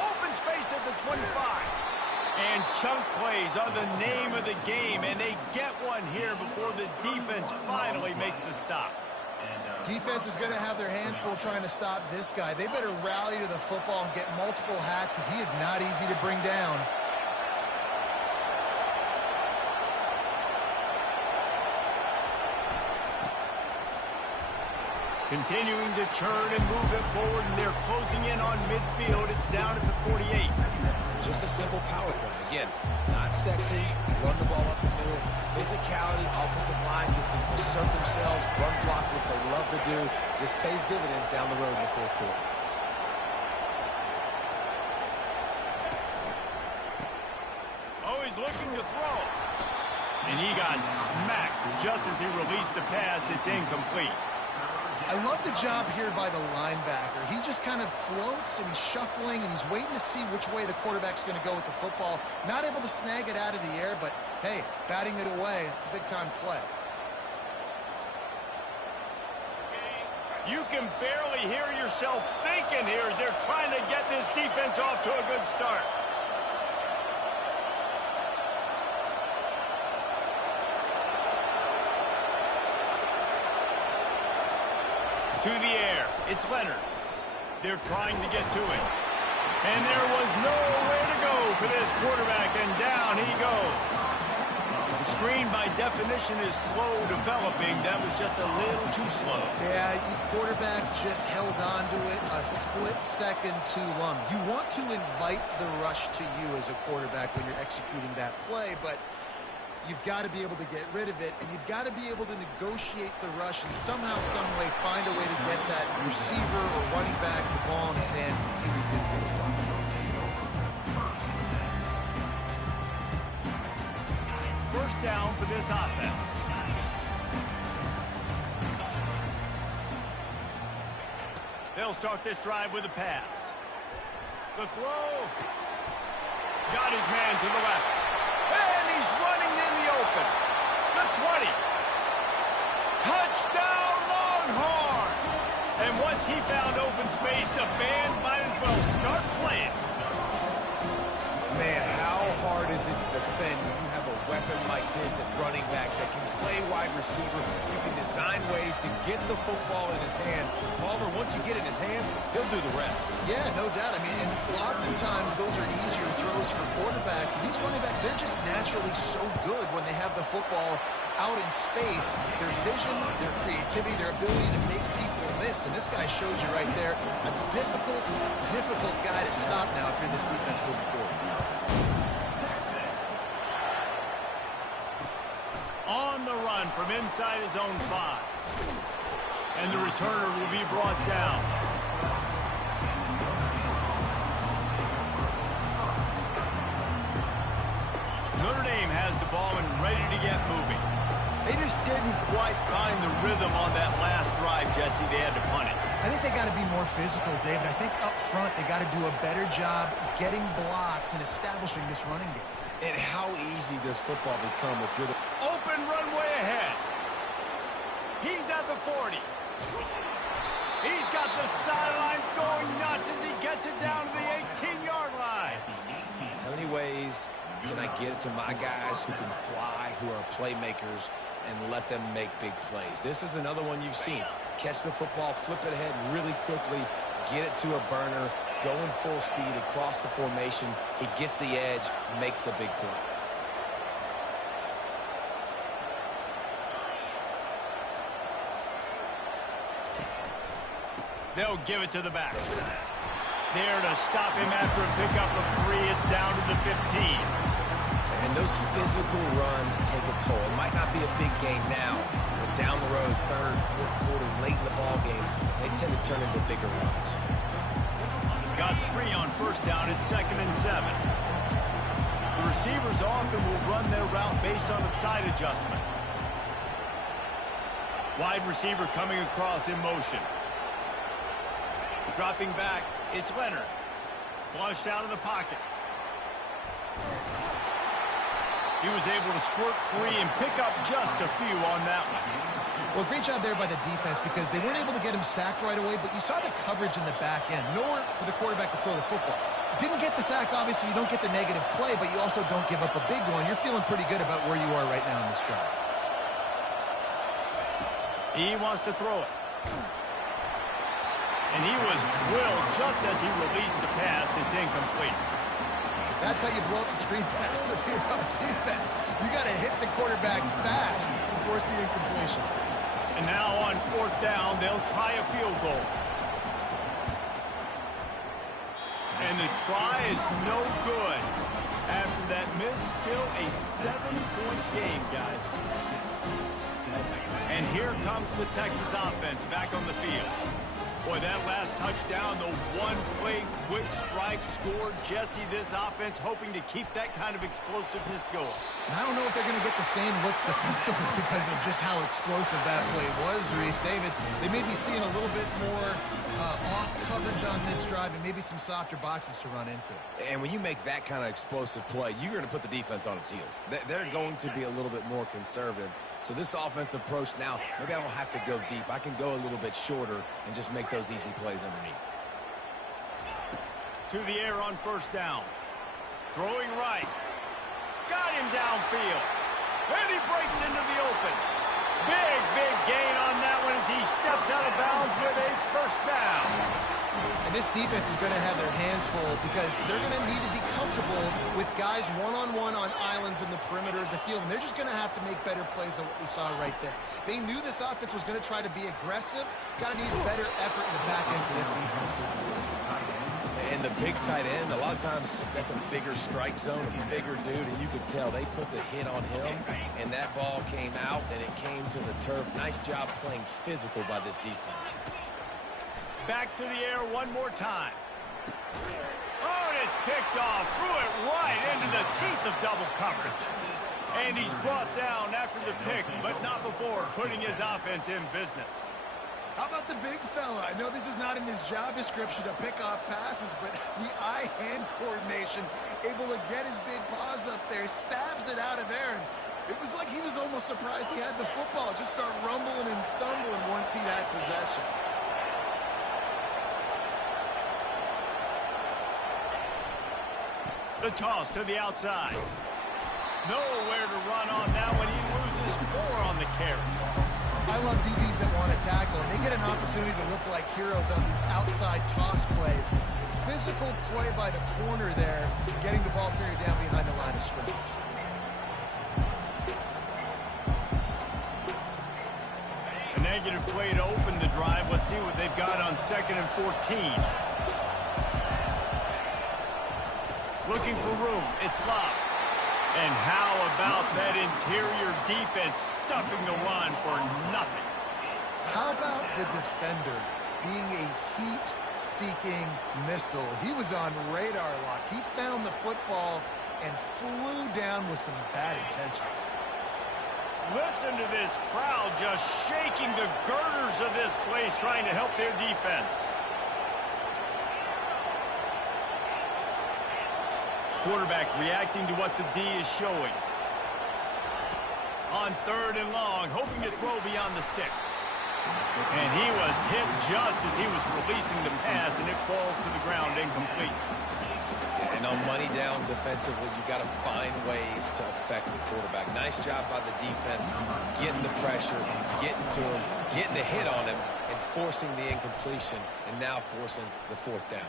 Open space at the 25. And chunk plays are the name of the game, and they get one here before the defense finally makes the stop. Defense is going to have their hands full trying to stop this guy. They better rally to the football and get multiple hats because he is not easy to bring down. Continuing to churn and move it forward, and they're closing in on midfield. It's down at the 48. Just a simple power play. Again, not sexy, run the ball up the middle, physicality, offensive line gets to assert themselves, run block, which they love to do. This pays dividends down the road in the fourth quarter. Oh, he's looking to throw. And he got smacked just as he released the pass. It's incomplete. I love the job here by the linebacker. He just kind of floats and he's shuffling and he's waiting to see which way the quarterback's going to go with the football. Not able to snag it out of the air, but hey, batting it away, it's a big-time play. You can barely hear yourself thinking here as they're trying to get this defense off to a good start. To the air, it's Leonard. They're trying to get to it. And there was nowhere to go for this quarterback, and down he goes. The screen, by definition, is slow developing. That was just a little too slow. Yeah, quarterback just held on to it a split second too long. You want to invite the rush to you as a quarterback when you're executing that play, but you've got to be able to get rid of it, and you've got to be able to negotiate the rush and somehow, some way find a way to get that receiver or running back the ball in his hands, and he didn't get it done. First down for this offense. They'll start this drive with a pass. The throw. Got his man to the left. And he's running in the open. The 20. Touchdown, Longhorn! And once he found open space, the band might as well start playing. Man, how hard is it to defend when you have a weapon like this at running back that can play wide receiver? You can design ways to get the football in his hand. Palmer, once you get it in his hands, he'll do the rest. Yeah, no doubt. I mean, and oftentimes those are easier throws for quarterbacks. And these running backs, they're just naturally so good when they have the football out in space. Their vision, their creativity, their ability to make people miss. And this guy shows you right there a difficult guy to stop now if you're this defense moving forward. On the run from inside his own 5. And the returner will be brought down. ball and ready to get moving. They just didn't quite find the rhythm on that last drive, Jesse. They had to punt it. I think they got to be more physical, David. I think up front they got to do a better job getting blocks and establishing this running game. And how easy does football become if you're the... Open runway ahead. He's at the 40. He's got the sidelines going nuts as he gets it down to the 18-yard line. How many ways can I get it to my guys who can fly, who are playmakers, and let them make big plays? This is another one you've seen. Catch the football, flip it ahead really quickly, get it to a burner, going full speed across the formation. He gets the edge, makes the big play. They'll give it to the back. There to stop him after a pickup of 3. It's down to the 15. And those physical runs take a toll. It might not be a big game now, but down the road, third, fourth quarter, late in the ball games, they tend to turn into bigger runs. Got 3 on first down. It's 2nd and 7. The receivers often will run their route based on a side adjustment. Wide receiver coming across in motion. Dropping back, it's Leonard. Flushed out of the pocket. He was able to squirt free and pick up just a few on that one. Well, great job there by the defense because they weren't able to get him sacked right away, but you saw the coverage in the back end. Nowhere for the quarterback to throw the football. Didn't get the sack, obviously. You don't get the negative play, but you also don't give up a big one. You're feeling pretty good about where you are right now in this drive. He wants to throw it. And he was drilled just as he released the pass. It's incomplete. That's how you blow up the screen pass if you're on defense. You got to hit the quarterback fast and force the incompletion. And now on 4th down, they'll try a field goal. And the try is no good. After that miss, still a 7-point game, guys. And here comes the Texas offense back on the field. Boy, that last touchdown, the one-play quick strike scored. Jesse, this offense hoping to keep that kind of explosiveness going. And I don't know if they're going to get the same looks defensively because of just how explosive that play was, Reese. David, they may be seeing a little bit more off coverage on this drive and maybe some softer boxes to run into. And when you make that kind of explosive play, you're going to put the defense on its heels. They're going to be a little bit more conservative. So this offensive approach now, maybe I don't have to go deep. I can go a little bit shorter and just make those easy plays underneath. To the air on 1st down. Throwing right. Got him downfield. And he breaks into the open. Big gain on that one as he steps out of bounds with a 1st down. And this defense is going to have their hands full because they're going to need to be comfortable with guys one-on-one on islands in the perimeter of the field. And they're just going to have to make better plays than what we saw right there. They knew this offense was going to try to be aggressive. Got to need better effort in the back end for this defense. And the big tight end, a lot of times that's a bigger strike zone, a bigger dude, and you could tell they put the hit on him, and that ball came out, and it came to the turf. Nice job playing physical by this defense. Back to the air one more time. Oh, and it's picked off. Threw it right into the teeth of double coverage. And he's brought down after the pick, but not before putting his offense in business. How about the big fella? I know this is not in his job description to pick off passes, but the eye-hand coordination, able to get his big paws up there, stabs it out of Aaron. It was like he was almost surprised he had the football. Just start rumbling and stumbling once he had possession. The toss to the outside. Nowhere to run on that one. He loses 4 on the carry. I love DBs that want to tackle, and they get an opportunity to look like heroes on these outside toss plays. Physical play by the corner there, getting the ball carried down behind the line of scrimmage. A negative play to open the drive. Let's see what they've got on 2nd and 14. Looking for room. It's Love. And how about that interior defense stuffing the run for nothing? How about the defender being a heat-seeking missile? He was on radar lock. He found the football and flew down with some bad intentions. Listen to this crowd just shaking the girders of this place, trying to help their defense. Quarterback reacting to what the D is showing. On 3rd and long, hoping to throw beyond the sticks. And he was hit just as he was releasing the pass, and it falls to the ground incomplete. And on money down defensively, you got to find ways to affect the quarterback. Nice job by the defense, getting the pressure, getting to him, getting a hit on him, and forcing the incompletion, and now forcing the 4th down.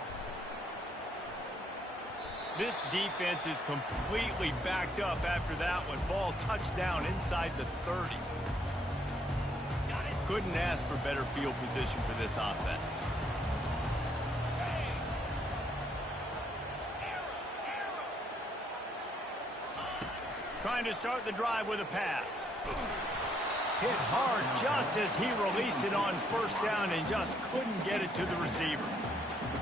This defense is completely backed up after that one. Ball touchdown inside the 30. Couldn't ask for better field position for this offense. Trying to start the drive with a pass. Hit hard just as he released it on 1st down and just couldn't get it to the receiver.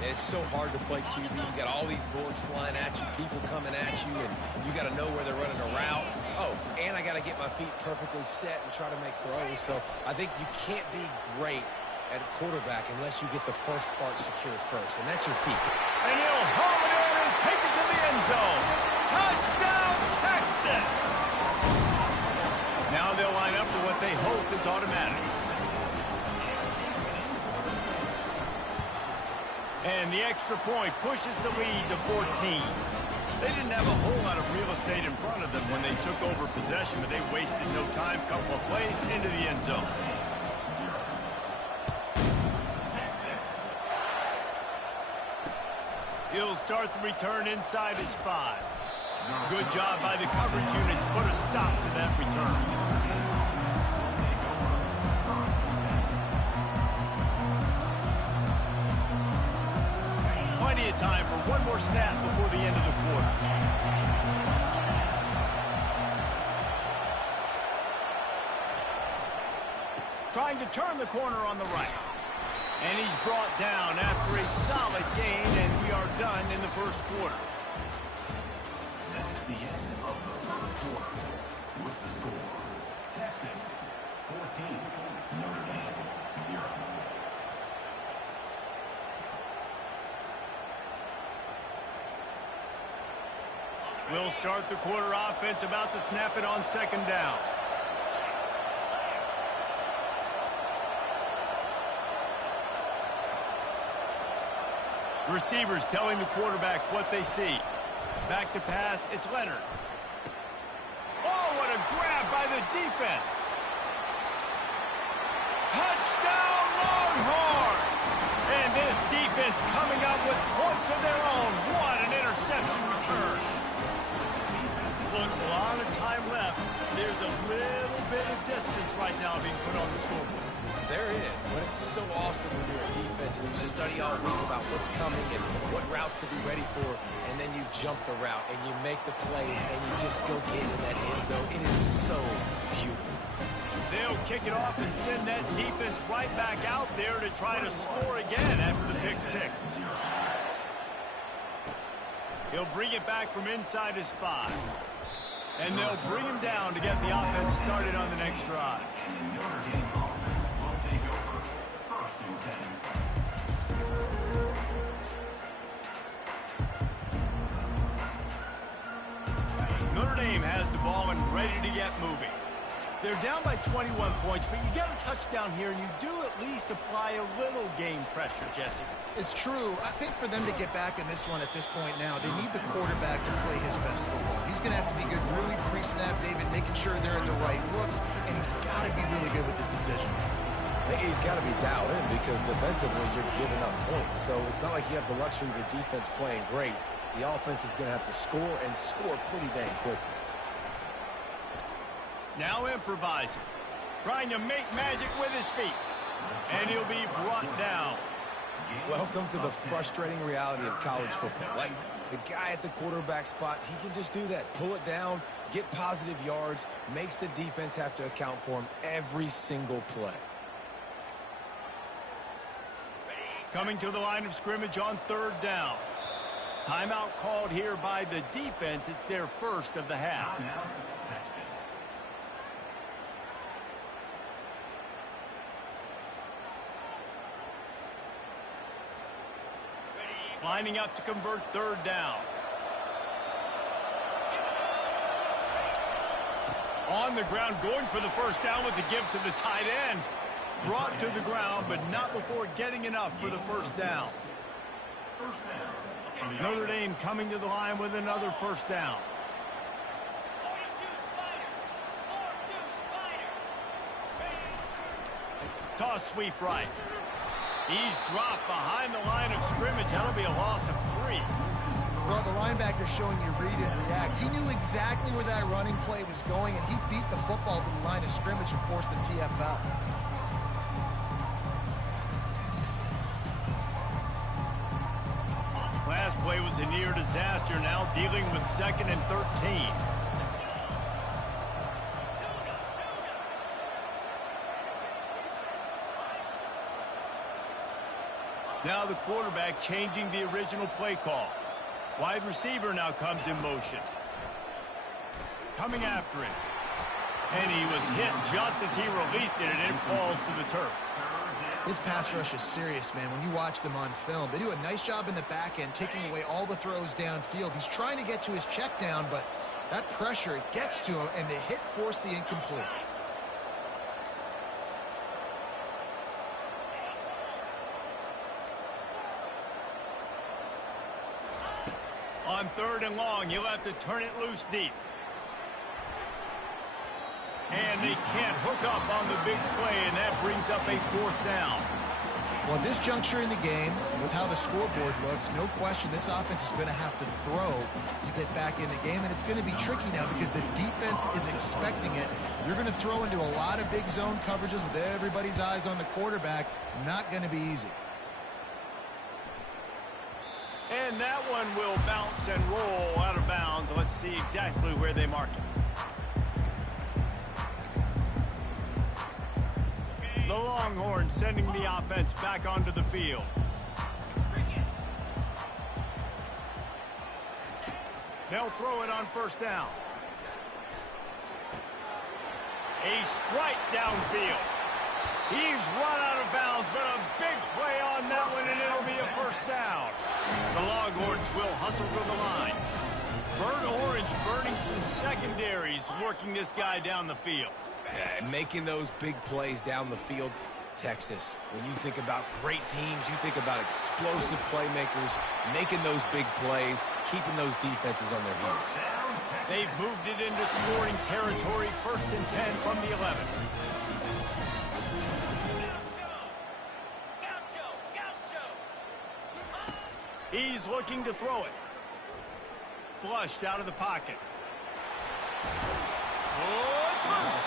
It's so hard to play QB. You got all these bullets flying at you, people coming at you, and you got to know where they're running a route. Oh, and I got to get my feet perfectly set and try to make throws. So I think you can't be great at a quarterback unless you get the first part secure first, and that's your feet. And he'll haul it in and take it to the end zone. Touchdown, Texas! Now they'll line up for what they hope is automatic. And the extra point pushes the lead to 14. They didn't have a whole lot of real estate in front of them when they took over possession, but they wasted no time. Couple of plays into the end zone. He'll start the return inside his 5. Good job by the coverage unit to put a stop to that return. Plenty of time for one more snap before the end of the quarter. Trying to turn the corner on the right. And he's brought down after a solid gain, and we are done in the 1st quarter. That's the end of the 1st quarter. With the score, Texas 14, Notre Dame 0. We'll start the quarter offense, about to snap it on 2nd down. Receivers telling the quarterback what they see. Back to pass, it's Leonard. Oh, what a grab by the defense. Touchdown, Longhorns! And this defense coming up with points of their own. What an interception return. Look, a lot of time left. There's a little bit of distance right now being put on the scoreboard. There is, but it's so awesome when you're a defense and you study all week about what's coming and what routes to be ready for, and then you jump the route and you make the plays and you just go get in that end zone. It is so beautiful. They'll kick it off and send that defense right back out there to try to score again after the pick 6. He'll bring it back from inside his 5. And they'll bring him down to get the offense started on the next drive. Notre Dame has the ball and ready to get moving. They're down by 21 points, but you get a touchdown here, and you do at least apply a little game pressure, Jesse. It's true. I think for them to get back in this one at this point now, they need the quarterback to play his best football. He's going to have to be good really pre-snap, David, making sure they're in the right looks, and he's got to be really good with his decision. He's got to be dialed in because defensively you're giving up points. So it's not like you have the luxury of your defense playing great. The offense is going to have to score and score pretty dang quickly. Now improvising. Trying to make magic with his feet. And he'll be brought down. Welcome to the frustrating reality of college football. Like, the guy at the quarterback spot, he can just do that. Pull it down, get positive yards, makes the defense have to account for him every single play. Coming to the line of scrimmage on 3rd down. Timeout called here by the defense. It's their first of the half. Timeout, Texas. Lining up to convert third down. On the ground, going for the first down with the give to the tight end. Brought to the ground, but not before getting enough for the first down. First down. Notre Dame coming to the line with another first down. Toss sweep right. He's dropped behind the line of scrimmage. That'll be a loss of 3. Well, the linebacker's showing you read and react. He knew exactly where that running play was going, and he beat the football to the line of scrimmage and forced the TFL. Last play was a near disaster, now dealing with 2nd and 13. Now the quarterback changing the original play call. Wide receiver now comes in motion. Coming after him. And he was hit just as he released it, and it falls to the turf. His pass rush is serious, man. When you watch them on film, they do a nice job in the back end, taking away all the throws downfield. He's trying to get to his check down, but that pressure, it gets to him, and the hit forced the incomplete. On 3rd and long, he'll have to turn it loose deep. And they can't hook up on the big play, and that brings up a 4th down. Well, this juncture in the game, with how the scoreboard looks, no question this offense is going to have to throw to get back in the game, and it's going to be tricky now because the defense is expecting it. You're going to throw into a lot of big zone coverages with everybody's eyes on the quarterback. Not going to be easy. And that one will bounce and roll out of bounds. Let's see exactly where they mark it. The Longhorns sending the offense back onto the field. They'll throw it on 1st down. A strike downfield. He's run out of bounds, but a big play on that one, and it'll be a 1st down. The Longhorns will hustle to the line. Burnt Orange burning some secondaries, working this guy down the field. Yeah, making those big plays down the field. Texas, when you think about great teams, you think about explosive playmakers, making those big plays, keeping those defenses on their heels. They've moved it into scoring territory, 1st and 10 from the 11. He's looking to throw it. Flushed out of the pocket. Oh, it's loose.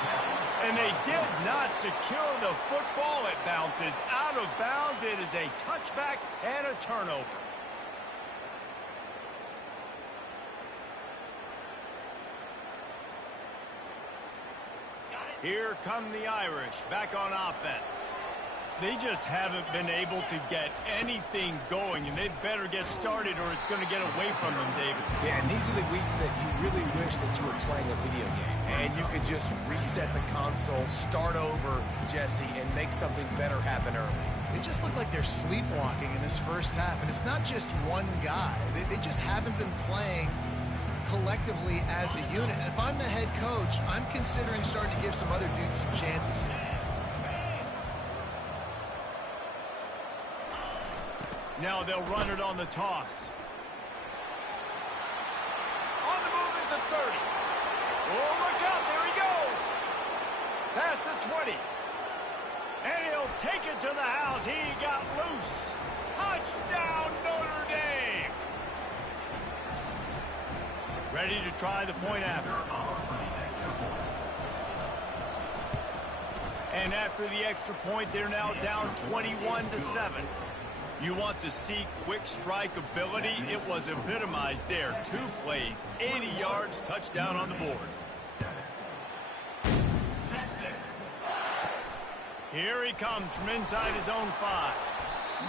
And they did not secure the football. It bounces out of bounds. It is a touchback and a turnover. Here come the Irish back on offense. They just haven't been able to get anything going, and they better get started or it's going to get away from them, David. Yeah, and these are the weeks that you really wish that you were playing a video game, and you could just reset the console, start over, Jesse, and make something better happen early. It just looked like they're sleepwalking in this first half, and it's not just one guy. They just haven't been playing collectively as a unit. And if I'm the head coach, I'm considering starting to give some other dudes some chances here. Now they'll run it on the toss. On the move is the 30. Oh, look out, there he goes. Past the 20. And he'll take it to the house. He got loose. Touchdown, Notre Dame. Ready to try the point after. And after the extra point, they're now down 21-7. You want to see quick strike ability? It was epitomized there. 2 plays, 80 yards, touchdown on the board. Here he comes from inside his own 5.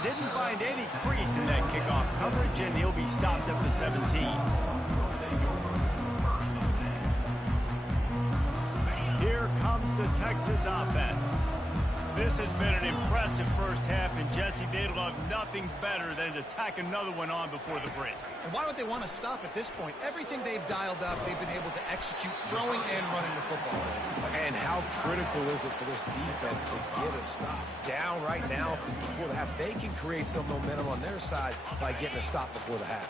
Didn't find any crease in that kickoff coverage, and he'll be stopped at the 17. Here comes the Texas offense. This has been an impressive first half, and Jesse, they'd love nothing better than to tack another one on before the break. And why would they want to stop at this point? Everything they've dialed up, they've been able to execute throwing and running the football. And how critical is it for this defense to get a stop? Down right now before the half. They can create some momentum on their side by getting a stop before the half.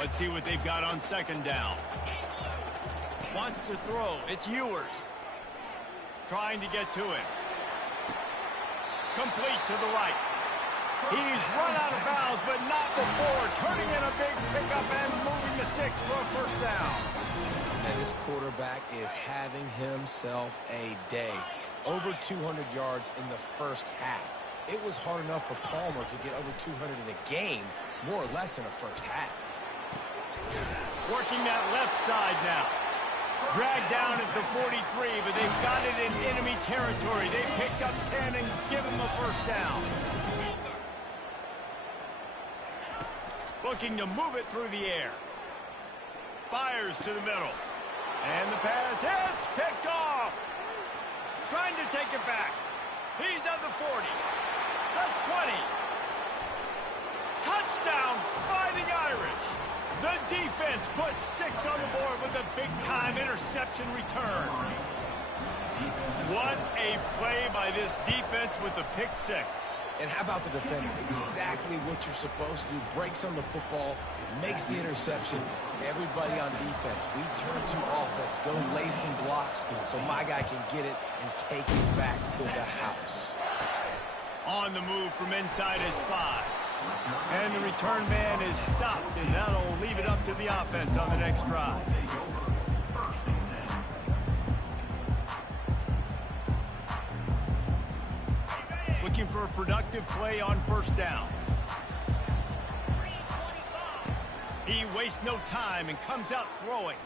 Let's see what they've got on second down. Wants to throw. It's Ewers. Trying to get to him. Complete to the right. He's run out of bounds, but not before. Turning in a big pickup and moving the sticks for a first down. And this quarterback is having himself a day. Over 200 yards in the first half. It was hard enough for Palmer to get over 200 in a game, more or less in a first half. Working that left side now. Dragged down at the 43, but they've got it in enemy territory. They picked up 10 and give him a first down. Looking to move it through the air. Fires to the middle. And the pass hits, picked off. Trying to take it back. He's at the 40. The 20. Touchdown, Fighting Irish. The defense puts 6 on the board with a big-time interception return. What a play by this defense with a pick 6. And how about the defender? Exactly what you're supposed to do. Breaks on the football, makes the interception. Everybody on defense, we turn to offense. Go lay some blocks so my guy can get it and take it back to the house. On the move from inside his 5. And the return man is stopped, and that'll leave it up to the offense on the next drive. Looking for a productive play on first down. He wastes no time and comes out throwing.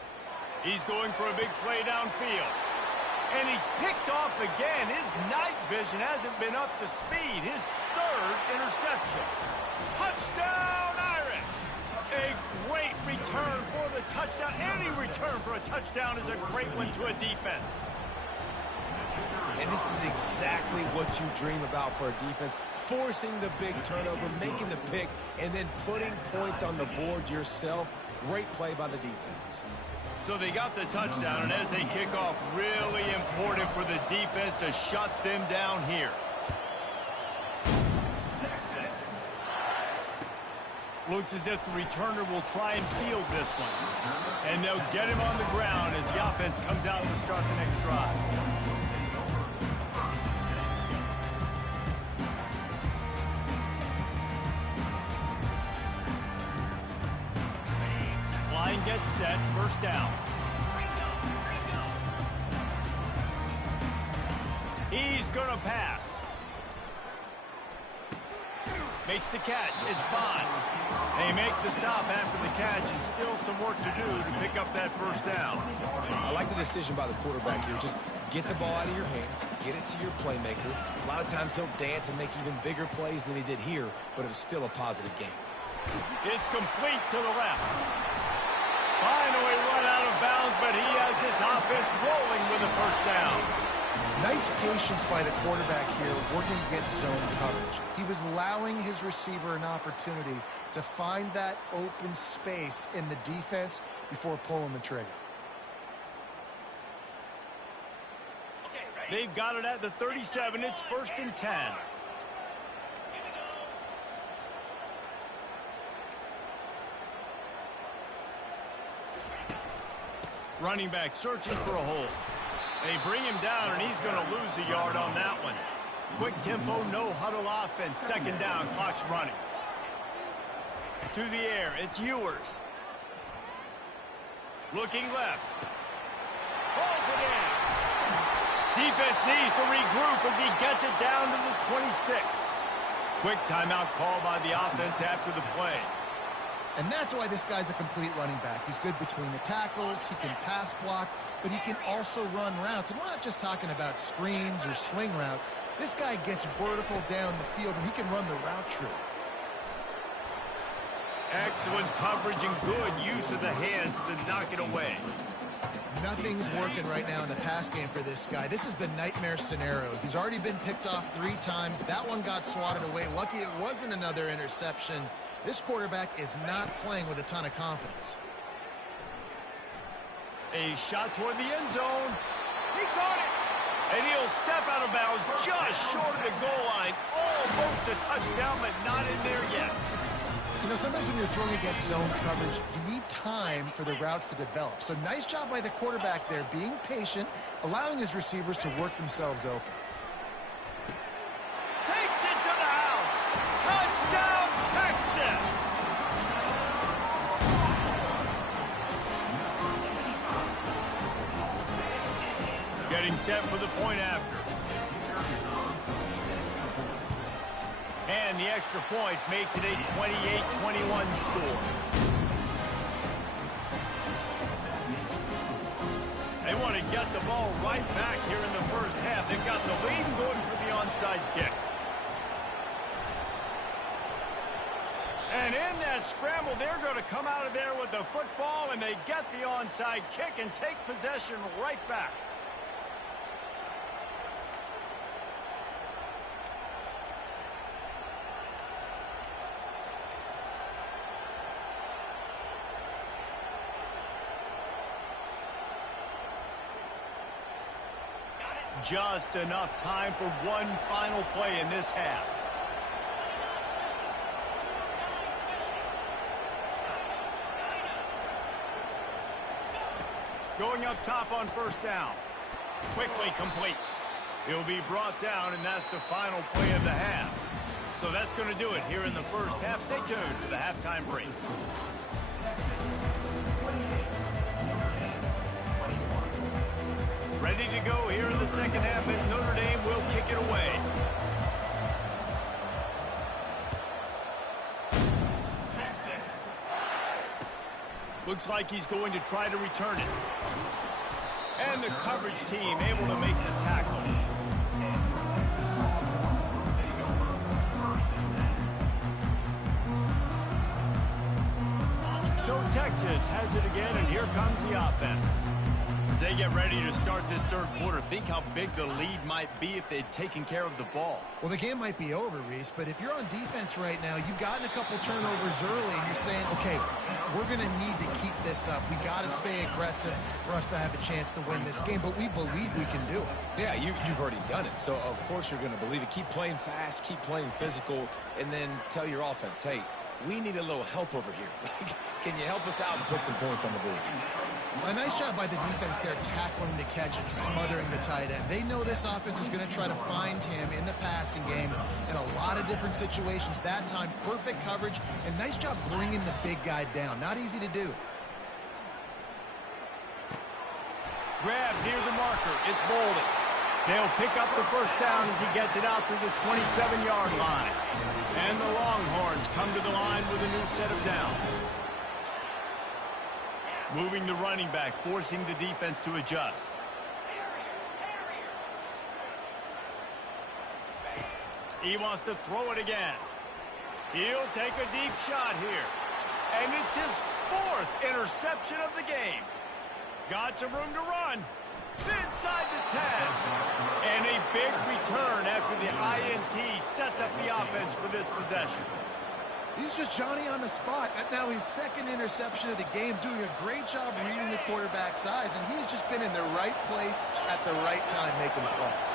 He's going for a big play downfield. And he's picked off again. His night vision hasn't been up to speed. His 3rd interception. Touchdown, Irish! A great return for the touchdown. Any return for a touchdown is a great one to a defense. And this is exactly what you dream about for a defense. Forcing the big turnover, making the pick, and then putting points on the board yourself. Great play by the defense. So they got the touchdown, and as they kick off, really important for the defense to shut them down here. Looks as if the returner will try and field this one. And they'll get him on the ground as the offense comes out to start the next drive. Line gets set, first down. He's gonna pass. Makes the catch. It's Bond. They make the stop after the catch, and still some work to do to pick up that first down. I like the decision by the quarterback here. Just get the ball out of your hands, get it to your playmaker. A lot of times he'll dance and make even bigger plays than he did here, but it was still a positive game. It's complete to the left. Finally run out of bounds, but he has his offense rolling with a first down. Nice patience by the quarterback here, working against zone coverage. He was allowing his receiver an opportunity to find that open space in the defense before pulling the trigger. They've got it at the 37. It's 1st and 10. Running back searching for a hole. They bring him down, and he's going to lose a yard on that one. Quick tempo, no huddle offense. Second down, clock's running. To the air, it's Ewers. Looking left. Pulls it in. Defense needs to regroup as he gets it down to the 26. Quick timeout call by the offense after the play. And that's why this guy's a complete running back. He's good between the tackles, he can pass block, but he can also run routes. And we're not just talking about screens or swing routes. This guy gets vertical down the field, and he can run the route tree. Excellent coverage and good use of the hands to knock it away. Nothing's working right now in the pass game for this guy. This is the nightmare scenario. He's already been picked off 3 times. That one got swatted away. Lucky it wasn't another interception. This quarterback is not playing with a ton of confidence. A shot toward the end zone. He caught it. And he'll step out of bounds just short of the goal line. Almost a touchdown, but not in there yet. You know, sometimes when you're throwing against zone coverage, you need time for the routes to develop. So nice job by the quarterback there, being patient, allowing his receivers to work themselves open. Takes it to the house. Touchdown, Texas. Getting set for the point after. And the extra point makes it a 28-21 score. They want to get the ball right back here in the first half. They've got the lead and going for the onside kick. And in that scramble, they're going to come out of there with the football, and they get the onside kick and take possession right back. Just enough time for one final play in this half. Going up top on first down. Quickly complete. He'll be brought down, and that's the final play of the half. So that's going to do it here in the first half. Stay tuned for the halftime break. Ready to go here in the second half, and Notre Dame will kick it away. Looks like he's going to try to return it. And the coverage team able to make the tackle. So Texas has it again, and here comes the offense. As they get ready to start this third quarter, think how big the lead might be if they'd taken care of the ball. Well, the game might be over, Reese, but if you're on defense right now, you've gotten a couple turnovers early, and you're saying, okay, we're going to need to keep this up. We got to stay aggressive for us to have a chance to win this game, but we believe we can do it. Yeah, you've already done it, so of course you're going to believe it. Keep playing fast, keep playing physical, and then tell your offense, hey, we need a little help over here. Can you help us out and put some points on the board? A nice job by the defense there, tackling the catch and smothering the tight end. They know this offense is going to try to find him in the passing game in a lot of different situations. That time, perfect coverage, and nice job bringing the big guy down. Not easy to do. Grab near the marker. It's Bolden. They'll pick up the first down as he gets it out through the 27-yard line. And the Longhorns come to the line with a new set of downs. Moving the running back, forcing the defense to adjust. He wants to throw it again. He'll take a deep shot here. And it's his 4th interception of the game. Got some room to run. Inside the 10. And a big return after the INT sets up the offense for this possession. He's just Johnny on the spot. Now his 2nd interception of the game, doing a great job reading the quarterback's eyes, and he's just been in the right place at the right time making plays.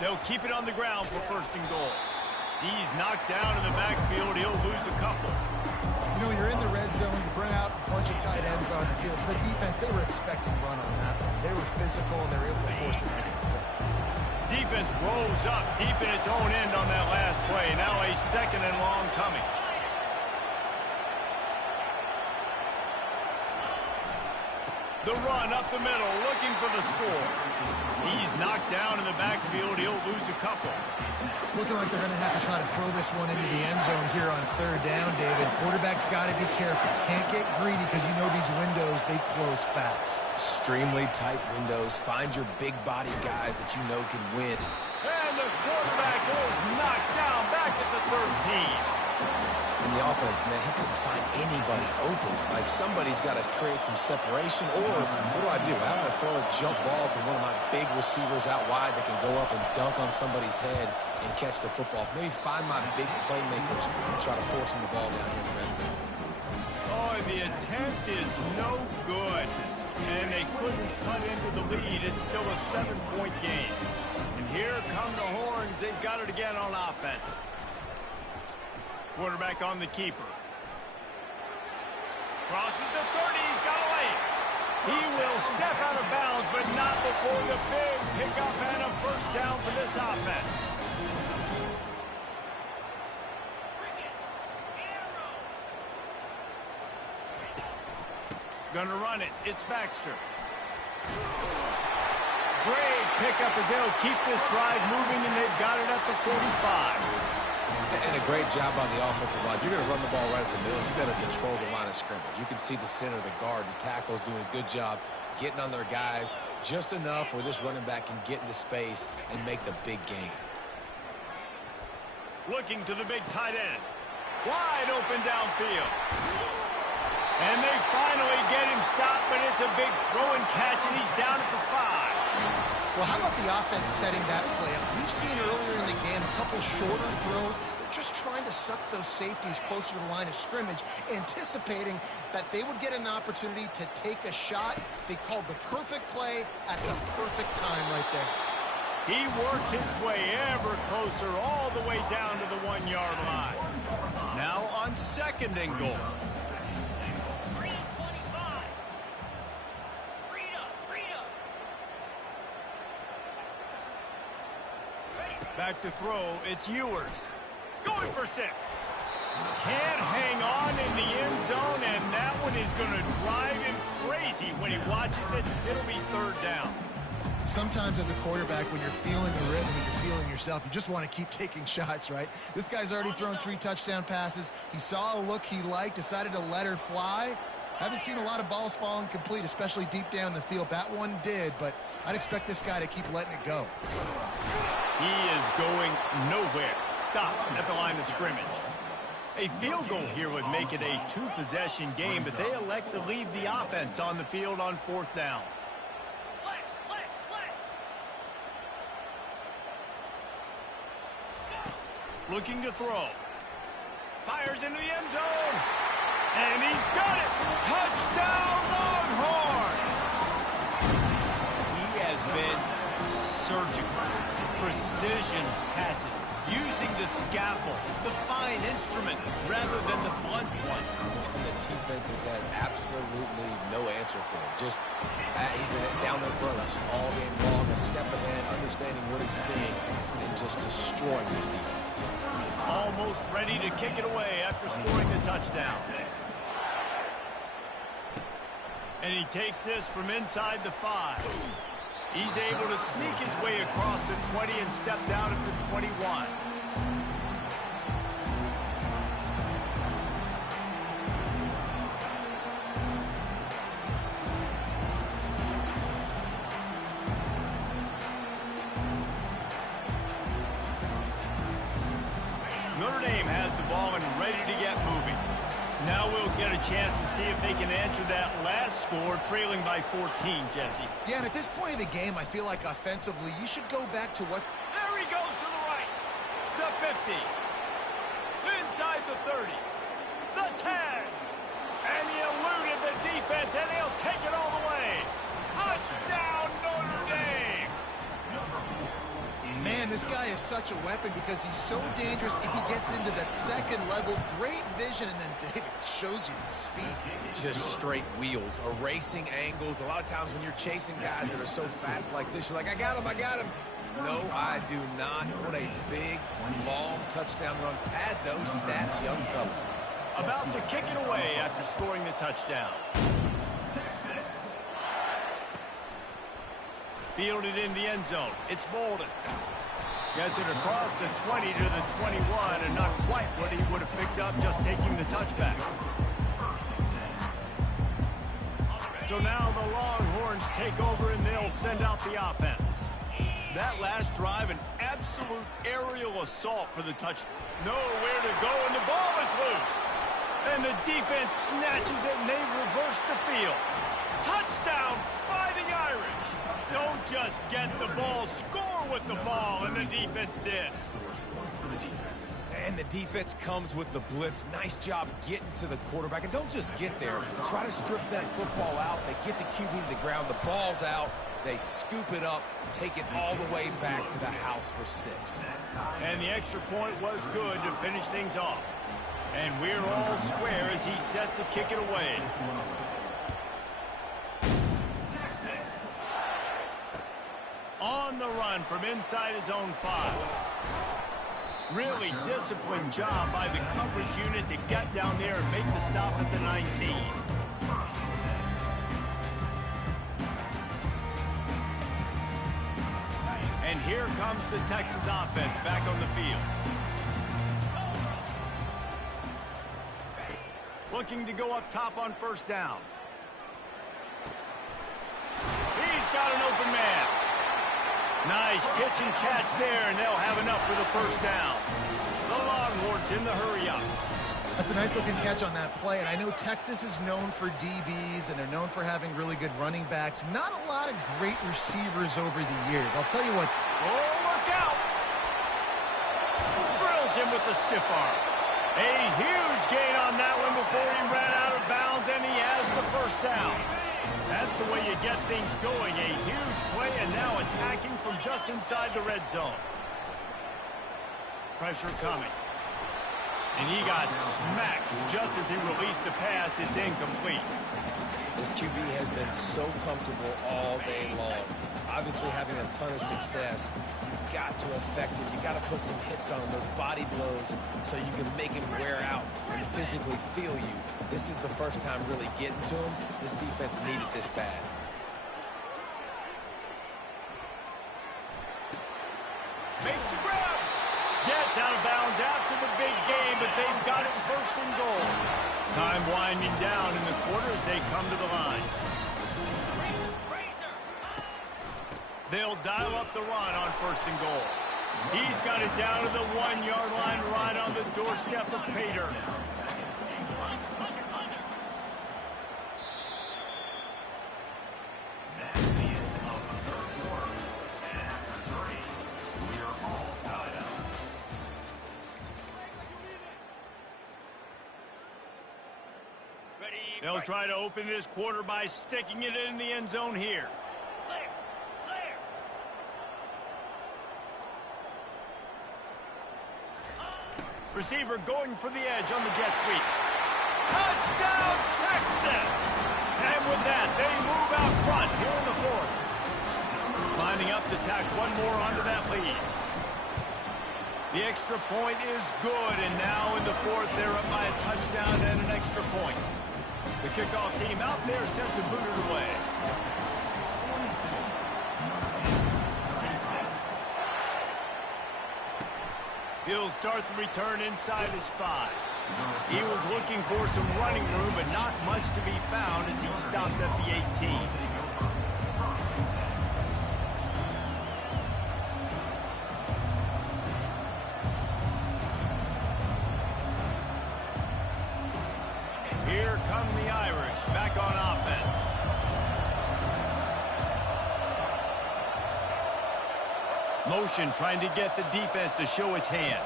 They'll keep it on the ground for 1st and goal. He's knocked down in the backfield. He'll lose a couple. You know, you're in the red zone, you bring out a bunch of tight ends on the field. So the defense, they were expecting run on that one. They were physical, and they were able to force the negative play. Defense rolls up deep in its own end on that last play. Now a 2nd and long coming. The run up the middle, looking for the score. He's knocked down in the backfield. He'll lose a couple. It's looking like they're going to have to try to throw this one into the end zone here on third down, David. Quarterback's got to be careful. Can't get greedy because you know these windows, they close fast. Extremely tight windows. Find your big body guys that you know can win. And the quarterback is knocked down back at the 13. In the offense, man, he couldn't find anybody open. Like, somebody's got to create some separation. Or, what do? I'm going to throw a jump ball to one of my big receivers out wide that can go up and dunk on somebody's head and catch the football. Maybe find my big playmakers and try to force them the ball down here in the red zone. Oh, and the attempt is no good. And they couldn't cut into the lead. It's still a 7-point game. And here come the Horns. They've got it again on offense. Quarterback on the keeper. Crosses the 30. He's got a lane. He will step out of bounds, but not before the big pickup and a first down for this offense. Gonna run it. It's Baxter. Great pickup as they'll keep this drive moving, and they've got it at the 45. And a great job on the offensive line. You're going to run the ball right at the middle. You better control the line of scrimmage. You can see the center, the guard, the tackle's doing a good job getting on their guys just enough where this running back can get into space and make the big game. Looking to the big tight end. Wide open downfield. And they finally get him stopped, but it's a big throw and catch, and he's down at the 5. Well, how about the offense setting that play up? We've seen earlier in the game a couple shorter throws. They're just trying to suck those safeties closer to the line of scrimmage, anticipating that they would get an opportunity to take a shot. They called the perfect play at the perfect time right there. He works his way ever closer all the way down to the 1-yard line. Now on 2nd and goal. Back to throw, it's Ewers. Going for 6. Can't hang on in the end zone, and that one is going to drive him crazy when he watches it. It'll be 3rd down. Sometimes as a quarterback, when you're feeling the rhythm and you're feeling yourself, you just want to keep taking shots, right? This guy's already thrown 3 touchdown passes. He saw a look he liked, decided to let her fly. Haven't seen a lot of balls fall incomplete, especially deep down the field. That one did, but I'd expect this guy to keep letting it go. He is going nowhere. Stop at the line of scrimmage. A field goal here would make it a 2-possession game, but they elect to leave the offense on the field on 4th down. Looking to throw. Fires into the end zone. And he's got it. Touchdown, Longhorn. He has been surgical. Precision passes. Using the scalpel, the fine instrument, rather than the blunt one. And the defense has had absolutely no answer for him. Just, he's been down their throats all game long, a step ahead, understanding what he's seeing, and just destroying this defense. Almost ready to kick it away after scoring the touchdown. And he takes this from inside the 5. He's able to sneak his way across the 20 and steps out at the 21. Notre Dame has the ball and ready to get moving. Now we'll get a chance to see if they can answer that last score, trailing by 14, Jesse. Yeah, and at this point of the game, I feel like offensively, you should go back to what's... There he goes to the right. The 50. Inside the 30. The 10. And he eluded the defense, and he'll take it all the way. Touchdown, Notre Dame. Man, this guy is such a weapon because he's so dangerous if he gets into the 2nd level. Great vision, and then David shows you the speed. Just straight wheels, erasing angles. A lot of times when you're chasing guys that are so fast like this, you're like, I got him, I got him. No, I do not. What a big, long touchdown run. Pad those stats, young fella. About to kick it away after scoring the touchdown. Fielded in the end zone. It's Bolden. Gets it across the 20 to the 21, and not quite what he would have picked up just taking the touchback. So now the Longhorns take over, and they'll send out the offense. That last drive, an absolute aerial assault for the touchdown. Nowhere to go, and the ball is loose. And the defense snatches it, and they reverse the field. Touchdown, Fighting Irish. Don't just get the ball, score with the ball, and the defense did. And the defense comes with the blitz. Nice job getting to the quarterback. And don't just get there. Try to strip that football out. They get the QB to the ground. The ball's out. They scoop it up, take it all the way back to the house for 6. And the extra point was good to finish things off. And we're all square as he's set to kick it away. On the run from inside his own 5. Really disciplined job by the coverage unit to get down there and make the stop at the 19. And here comes the Texas offense back on the field. Looking to go up top on first down. He's got an open man. Nice pitch and catch there, and they'll have enough for the first down. The Longhorns in the hurry-up. That's a nice-looking catch on that play, and I know Texas is known for DBs, and they're known for having really good running backs. Not a lot of great receivers over the years. I'll tell you what. Oh, look out! Drills him with the stiff arm. A huge gain on that one before he ran out of bounds, and he has the first down. That's the way you get things going. A huge play, and now attacking from just inside the red zone. Pressure coming. And he got smacked just as he released the pass. It's incomplete. This QB has been so comfortable all day long. Obviously having a ton of success. You've got to affect him. You've got to put some hits on him, those body blows, so you can make him wear out and physically feel you. This is the first time really getting to him. This defense needed this bad. Makes the grab. Gets out of bounds after the big game, but they've got it first and goal. Time winding down in the quarter as they come to the line. They'll dial up the run on first and goal. He's got it down to the 1-yard line right on the doorstep of Pater. They'll try to open this quarter by sticking it in the end zone here. Receiver going for the edge on the jet sweep. Touchdown, Texas! And with that, they move out front here in the fourth. Lining up to tack one more onto that lead. The extra point is good, and now in the fourth, they're up by a touchdown and an extra point. The kickoff team out there set to boot it away. He'll start the return inside his 5. He was looking for some running room, but not much to be found as he stopped at the 18. Here come the Irish back on offense. Motion trying to get the defense to show his hand.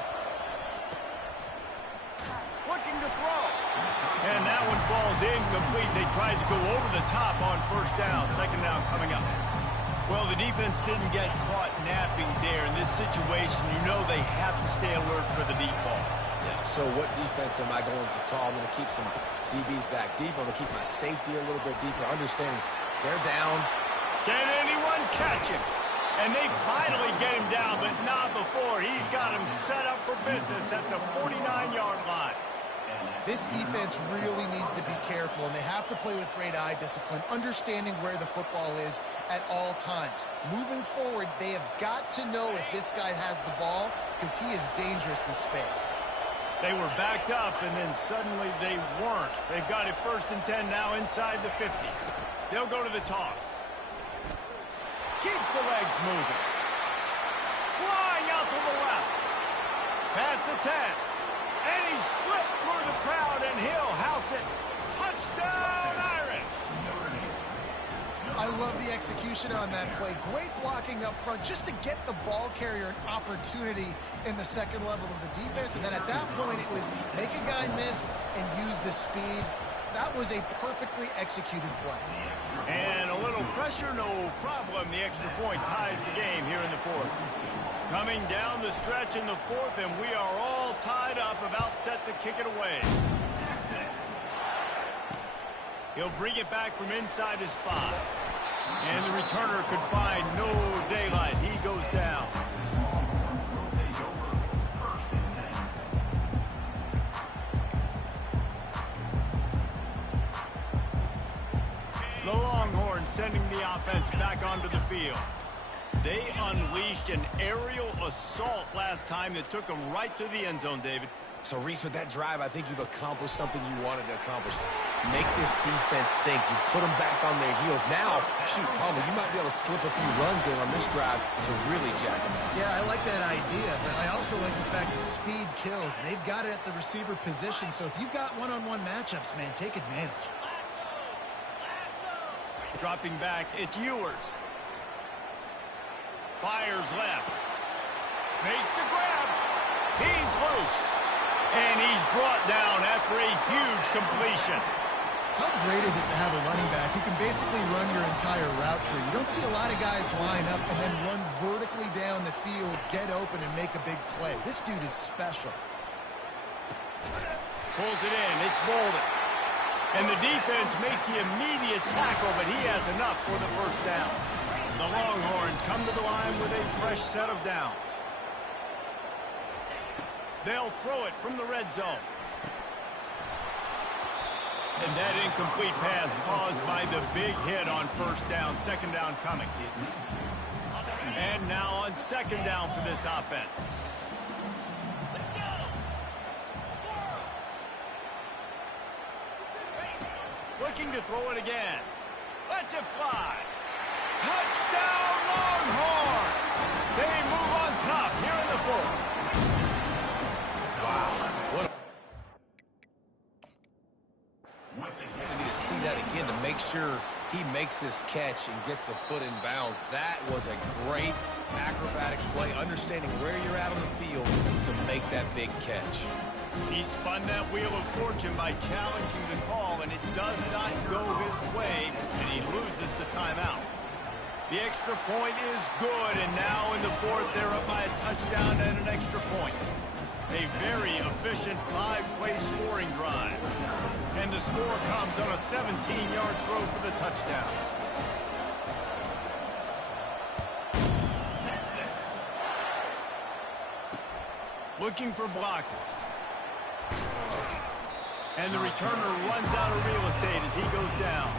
Looking to throw. And that one falls incomplete. They tried to go over the top on first down. Second down coming up. Well, the defense didn't get caught napping there. In this situation, you know they have to stay alert for the deep ball. Yeah, so what defense am I going to call? I'm going to keep some DBs back deep. I'm going to keep my safety a little bit deeper, understanding they're down. Can anyone catch him? And they finally get him down, but not before. He's got him set up for business at the 49-yard line. This defense really needs to be careful, and they have have to play with great eye discipline, understanding where the football is at all times. Moving forward, they have got to know if this guy has the ball because he is dangerous in space. They were backed up, and then suddenly they weren't. They've got it 1st and 10 now inside the 50. They'll go to the toss. Keeps the legs moving. Flying out to the left. Past the 10. And he slipped through the crowd, and he'll house it. Touchdown, Irish! I love the execution on that play. Great blocking up front just to get the ball carrier an opportunity in the second level of the defense. And then at that point, it was make a guy miss and use the speed. That was a perfectly executed play. And a little pressure, no problem. The extra point ties the game here in the 4th. Coming down the stretch in the 4th, and we are all tied up, about set to kick it away. He'll bring it back from inside his 5. And the returner could find no daylight. He goes down. The Longhorns sending the offense back onto the field. They unleashed an aerial assault last time that took them right to the end zone, David. So, Reese, with that drive, I think you've accomplished something you wanted to accomplish. Make this defense think. You put them back on their heels. Now, shoot, Palmer, you might be able to slip a few runs in on this drive to really jack them up. Yeah, I like that idea, but I also like the fact that speed kills. They've got it at the receiver position, so if you've got one-on-one matchups, man, take advantage. Dropping back, it's Ewers. Fires left. Makes the grab. He's loose. And he's brought down after a huge completion. How great is it to have a running back who can basically run your entire route tree? You don't see a lot of guys line up and then run vertically down the field, get open, and make a big play. This dude is special. Pulls it in. It's Bolden. And the defense makes the immediate tackle, but he has enough for the 1st down. The Longhorns come to the line with a fresh set of downs. They'll throw it from the red zone. And that incomplete pass caused by the big hit on 1st down, 2nd down coming. And now on 2nd down for this offense. Looking to throw it again. Lets it fly. Touchdown, Longhorns! They move on top here in the 4th. Wow. What I need to see that again to make sure he makes this catch and gets the foot in bounds. That was a great acrobatic play, understanding where you're at on the field to make that big catch. He spun that wheel of fortune by challenging the call, and it does not go his way, and he loses the timeout. The extra point is good, and now in the 4th, they're up by a touchdown and an extra point. A very efficient 5-play scoring drive. And the score comes on a 17-yard throw for the touchdown. Looking for blockers. And the returner runs out of real estate as he goes down.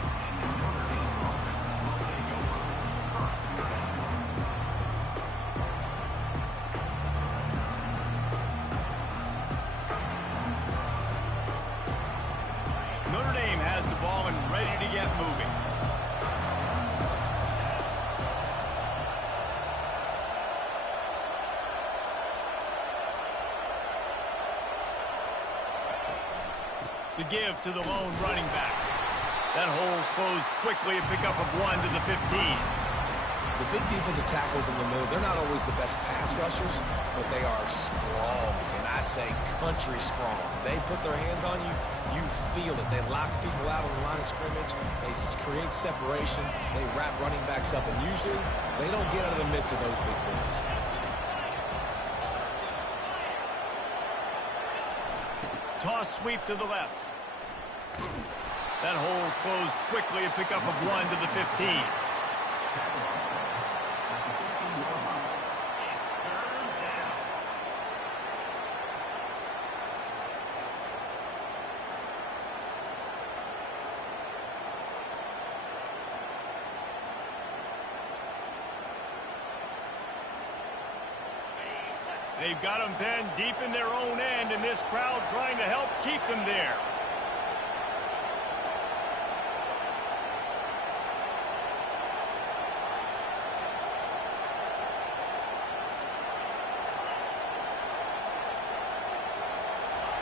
Notre Dame has the ball and ready to get moving. The give to the lone running back. That hole closed quickly, a pickup of 1 to the 15. The big defensive tackles in the middle, they're not always the best pass rushers, but they are strong, and I say country strong. They put their hands on you, you feel it. They lock people out on the line of scrimmage. They create separation. They wrap running backs up, and usually they don't get out of the midst of those big boys. Toss sweep to the left. That hole closed quickly, a pickup of 1 to the 15. They've got them pinned deep in their own end, and this crowd trying to help keep them there.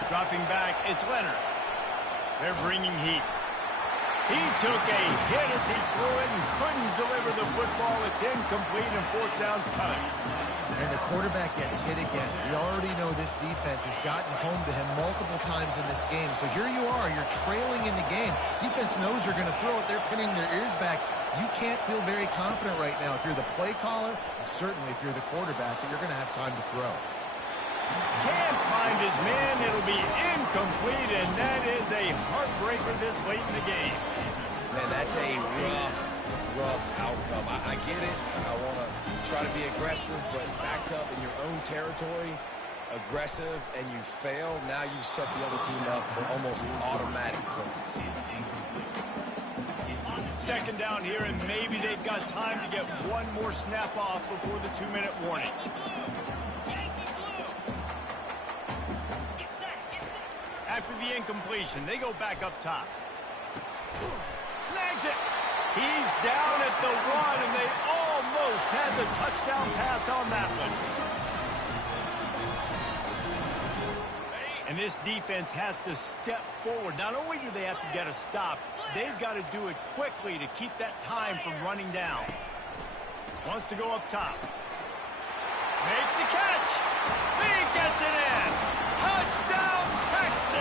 Dropping back, it's Leonard. They're bringing heat. He took a hit as he threw it and couldn't deliver the football. It's incomplete and fourth down's coming. And the quarterback gets hit again. We already know this defense has gotten home to him multiple times in this game. So here you are, you're trailing in the game. Defense knows you're going to throw it. They're pinning their ears back. You can't feel very confident right now if you're the play caller, and certainly if you're the quarterback, that you're going to have time to throw. Can't find his man. It'll be incomplete, and that is a heartbreaker this late in the game. Man, that's a rough outcome. I get it. I want to try to be aggressive, but backed up in your own territory, aggressive, and you fail. Now you've set the other team up for almost automatic points. Second down here, and maybe they've got time to get one more snap off before the 2-minute warning. After the incompletion, they go back up top. Snags it. He's down at the 1, and they almost had the touchdown pass on that one. And this defense has to step forward. Not only do they have to get a stop, they've got to do it quickly to keep that time from running down. Wants to go up top. Makes the catch. He gets it in. Touchdown, Texas.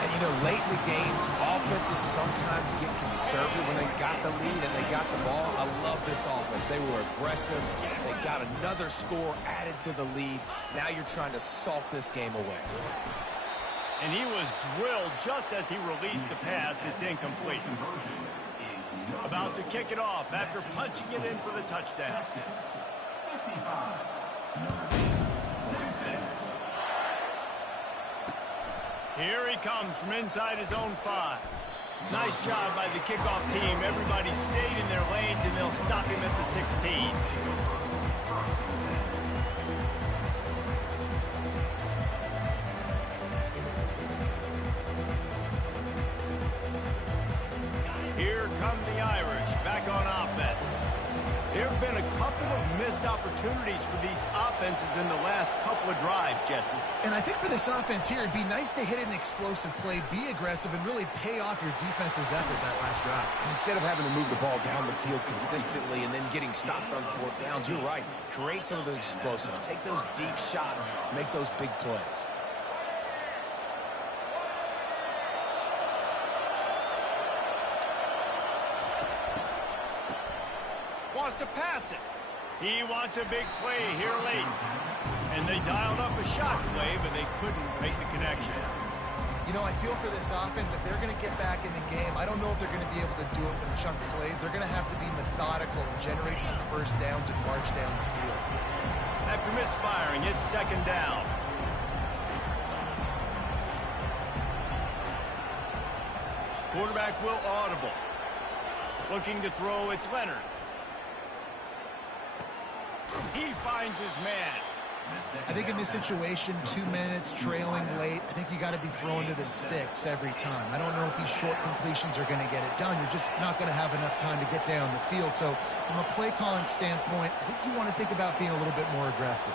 And, you know, late in the games, offenses sometimes get conservative when they got the lead and they got the ball. I love this offense. They were aggressive. They got another score added to the lead. Now you're trying to salt this game away. And he was drilled just as he released the pass. It's incomplete. About to kick it off after punching it in for the touchdown. Here he comes from inside his own 5. Nice job by the kickoff team. Everybody stayed in their lanes, and they'll stop him at the 16. Here come the Irish back on offense. There have been a couple of missed opportunities for these offenses in the last couple of drives, Jesse. And I think for this offense here, it'd be nice to hit an explosive play, be aggressive, and really pay off your defense's effort that last drive. And instead of having to move the ball down the field consistently and then getting stopped on fourth downs, you're right. Create some of those explosives. Take those deep shots. Make those big plays. Wants to pass it. He wants a big play here late. And they dialed up a shot play, but they couldn't make the connection. You know, I feel for this offense, if they're going to get back in the game, I don't know if they're going to be able to do it with chunk plays. They're going to have to be methodical and generate some first downs and march down the field. After misfiring, it's second down. Quarterback will audible. Looking to throw, it's Leonard. He finds his man. I think in this situation, 2 minutes, trailing late, I think you got to be throwing to the sticks every time. I don't know if these short completions are going to get it done. You're just not going to have enough time to get down the field. So from a play calling standpoint, I think you want to think about being a little bit more aggressive.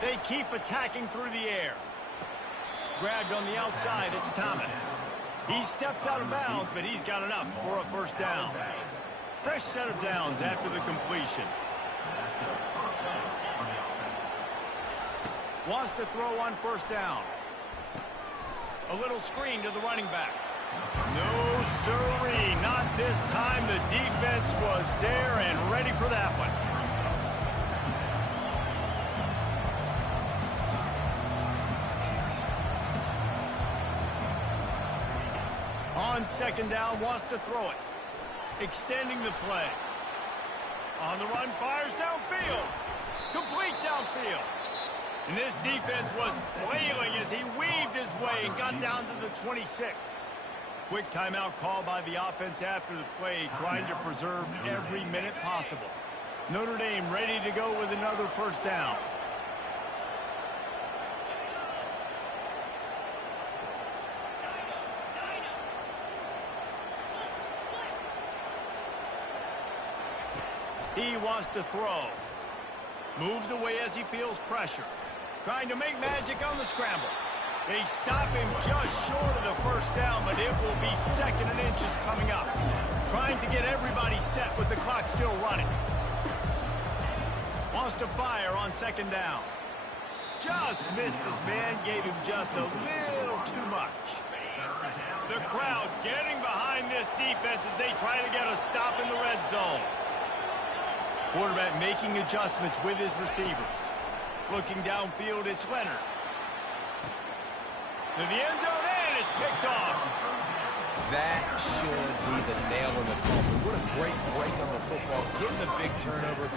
They keep attacking through the air. Grabbed on the outside, it's Thomas. He steps out of bounds, but he's got enough for a first down. Fresh set of downs after the completion. Wants to throw on first down. A little screen to the running back. No, sirree, not this time. The defense was there and ready for that one. On second down, wants to throw it. Extending the play. On the run, fires downfield. Complete downfield. And this defense was flailing as he weaved his way and got down to the 26. Quick timeout call by the offense after the play, trying to preserve every minute possible. Notre Dame ready to go with another first down. He wants to throw. Moves away as he feels pressure. Trying to make magic on the scramble. They stop him just short of the first down, but it will be 2nd and inches coming up. Trying to get everybody set with the clock still running. Wants to fire on 2nd down. Just missed his man, gave him just a little too much. The crowd getting behind this defense as they try to get a stop in the red zone. Quarterback making adjustments with his receivers. Looking downfield, it's Leonard. To the end zone, and it's picked off. That should be the nail in the coffin. What a great break on the football. Getting the big turnover.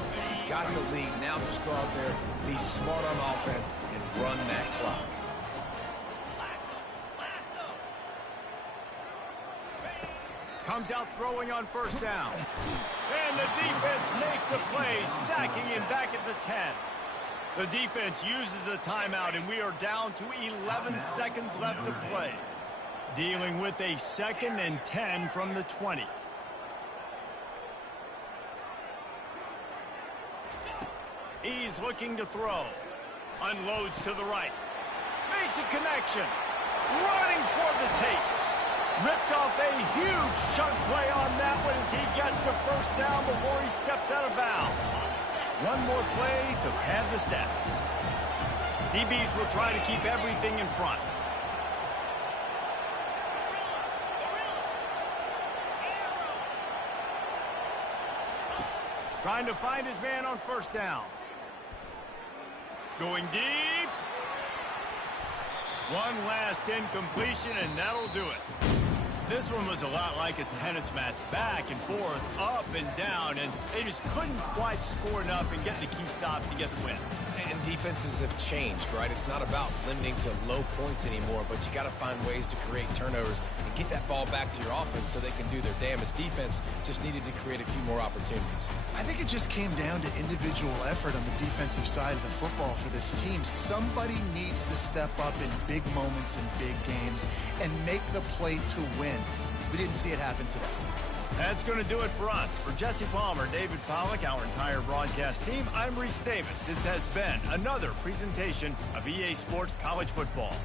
Got the lead. Now just go out there, be smart on offense, and run that clock. Comes out throwing on first down. And the defense makes a play, sacking him back at the 10. The defense uses a timeout, and we are down to 11 seconds left to play. Dealing with a 2nd and 10 from the 20. He's looking to throw. Unloads to the right. Makes a connection. Running toward the tape. Ripped off a huge chunk play on that one as he gets the first down before he steps out of bounds. One more play to pad the stats. DBs will try to keep everything in front. Trying to find his man on first down. Going deep. One last incompletion, and that'll do it. This one was a lot like a tennis match, back and forth, up and down, and they just couldn't quite score enough and get the key stop to get the win. And defenses have changed, right? It's not about limiting to low points anymore, but you got to find ways to create turnovers and get that ball back to your offense so they can do their damage. Defense just needed to create a few more opportunities. I think it just came down to individual effort on the defensive side of the football for this team. Somebody needs to step up in big moments in big games and make the play to win. We didn't see it happen today. That's going to do it for us. For Jesse Palmer, David Pollack, our entire broadcast team, I'm Reese Davis. This has been another presentation of EA Sports College Football.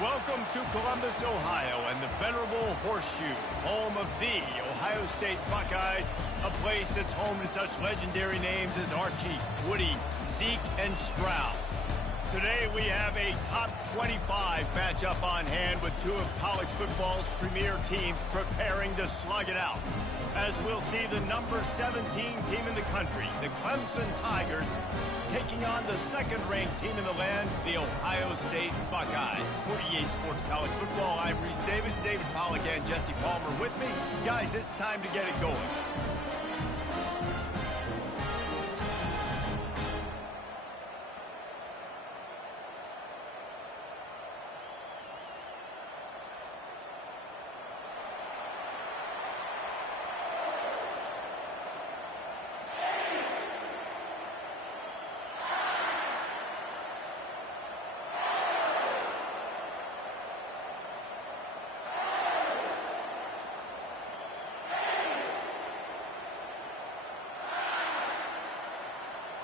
Welcome to Columbus, Ohio, and the venerable Horseshoe, home of the Ohio State Buckeyes, a place that's home to such legendary names as Archie, Woody, Zeke, and Stroud. Today we have a top 25 matchup on hand with two of college football's premier teams preparing to slug it out. As we'll see the number 17 team in the country, the Clemson Tigers, taking on the second-ranked team in the land, the Ohio State Buckeyes. For EA Sports College Football, I'm Reese Davis, David Pollack, and Jesse Palmer with me. Guys, it's time to get it going.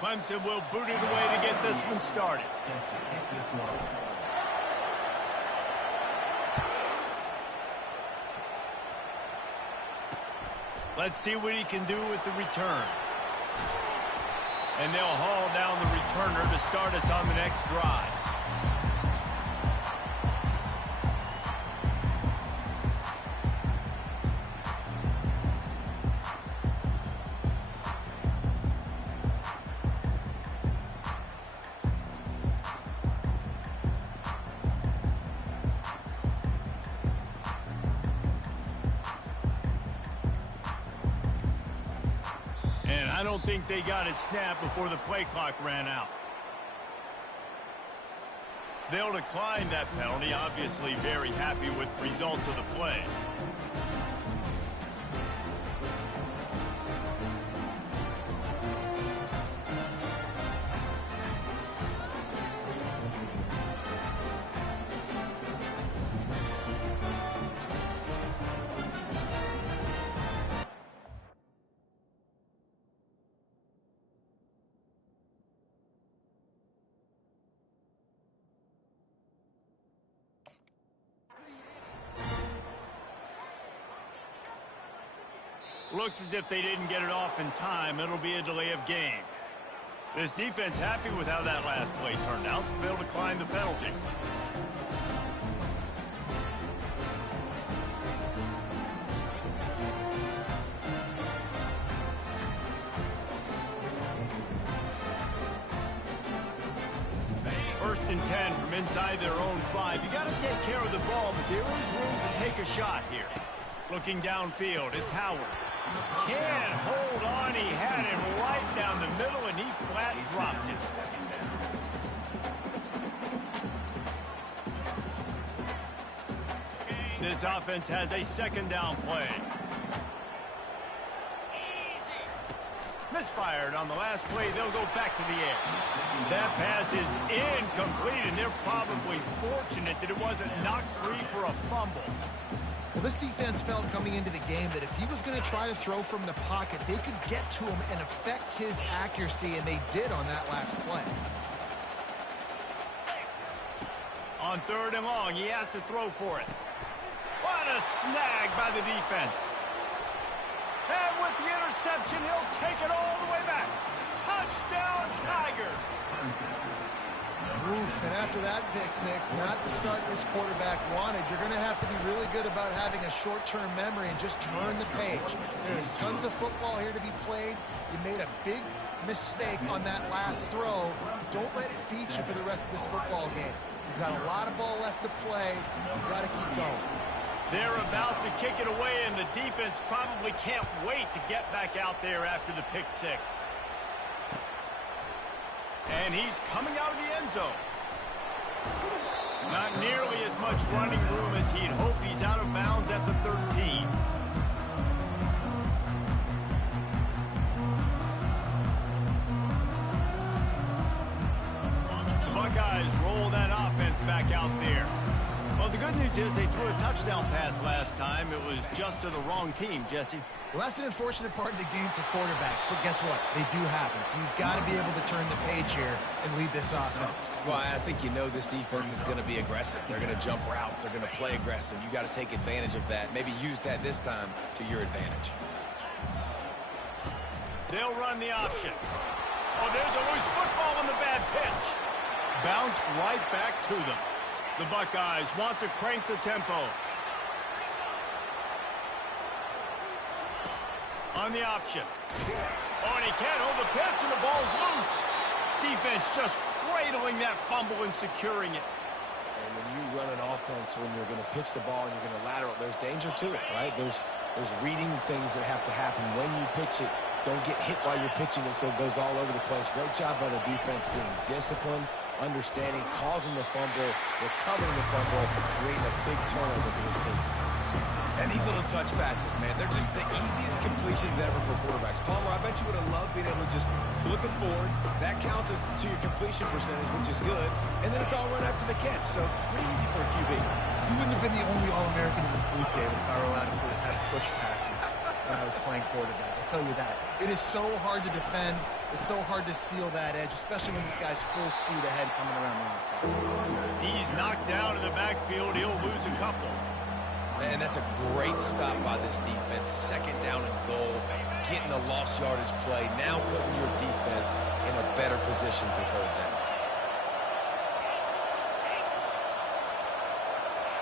Clemson will boot it away to get this one started. Let's see what he can do with the return. And they'll haul down the returner to start us on the next drive. I don't think they got it snapped before the play clock ran out. They'll decline that penalty, obviously very happy with the results of the play. Looks as if they didn't get it off in time. It'll be a delay of game. This defense happy with how that last play turned out, so they'll decline the penalty. First and 10 from inside their own 5. You got to take care of the ball, but there is room to take a shot here. Looking downfield, it's Howard. Can't hold on. He had him right down the middle, and he flat dropped it. This offense has a second down play. Misfired on the last play. They'll go back to the air. That pass is incomplete, and they're probably fortunate that it wasn't knocked free for a fumble. Well, this defense felt coming into the game that if he was going to try to throw from the pocket, they could get to him and affect his accuracy, and they did on that last play. On third and long, he has to throw for it. What a snag by the defense. And with the interception, he'll take it all the way back. Touchdown, Tigers. Oof, and after that pick six, not the start this quarterback wanted. You're going to have to be really good about having a short-term memory and just turn the page. There's tons of football here to be played. You made a big mistake on that last throw. Don't let it beat you for the rest of this football game. You've got a lot of ball left to play. You've got to keep going. They're about to kick it away, and the defense probably can't wait to get back out there after the pick six. And he's coming out of the end zone. Not nearly as much running room as he'd hoped. He's out of bounds at the 13. The Buckeyes roll that offense back out there. Well, the good good news is they threw a touchdown pass last time. It was just to the wrong team, Jesse. Well, that's an unfortunate part of the game for quarterbacks, but guess what? They do happen, so you've got to be able to turn the page here and lead this offense. Well, I think you know this defense is going to be aggressive. They're going to jump routes. They're going to play aggressive. You got to take advantage of that. Maybe use that this time to your advantage. They'll run the option. Oh, there's a loose football on the bad pitch. Bounced right back to them. The Buckeyes want to crank the tempo. On the option. Oh, and he can't hold the pitch, and the ball's loose. Defense just cradling that fumble and securing it. And when you run an offense, when you're going to pitch the ball and you're going to lateral, there's danger to it, right? There's reading things that have to happen when you pitch it. Don't get hit while you're pitching it so it goes all over the place. Great job by the defense being disciplined, understanding, causing the fumble, recovering the fumble, creating a big turnover for this team. And these little touch passes, man, they're just the easiest completions ever for quarterbacks. Palmer, I bet you would have loved being able to just flip it forward. That counts as to your completion percentage, which is good. And then it's all run after the catch, so pretty easy for a QB. You wouldn't have been the only All-American in this booth, David, if I were allowed to have push passes when I was playing quarterback. I'll tell you that. It is so hard to defend. It's so hard to seal that edge, especially when this guy's full speed ahead coming around the outside. He's knocked down in the backfield. He'll lose a couple. And that's a great stop by this defense. Second down and goal, getting the lost yardage play, now putting your defense in a better position for third down.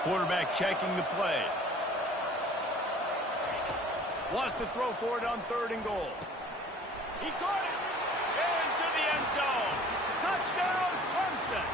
Quarterback checking the play. Wants to throw for it on third and goal. He caught it. Into the end zone. Touchdown, Clemson.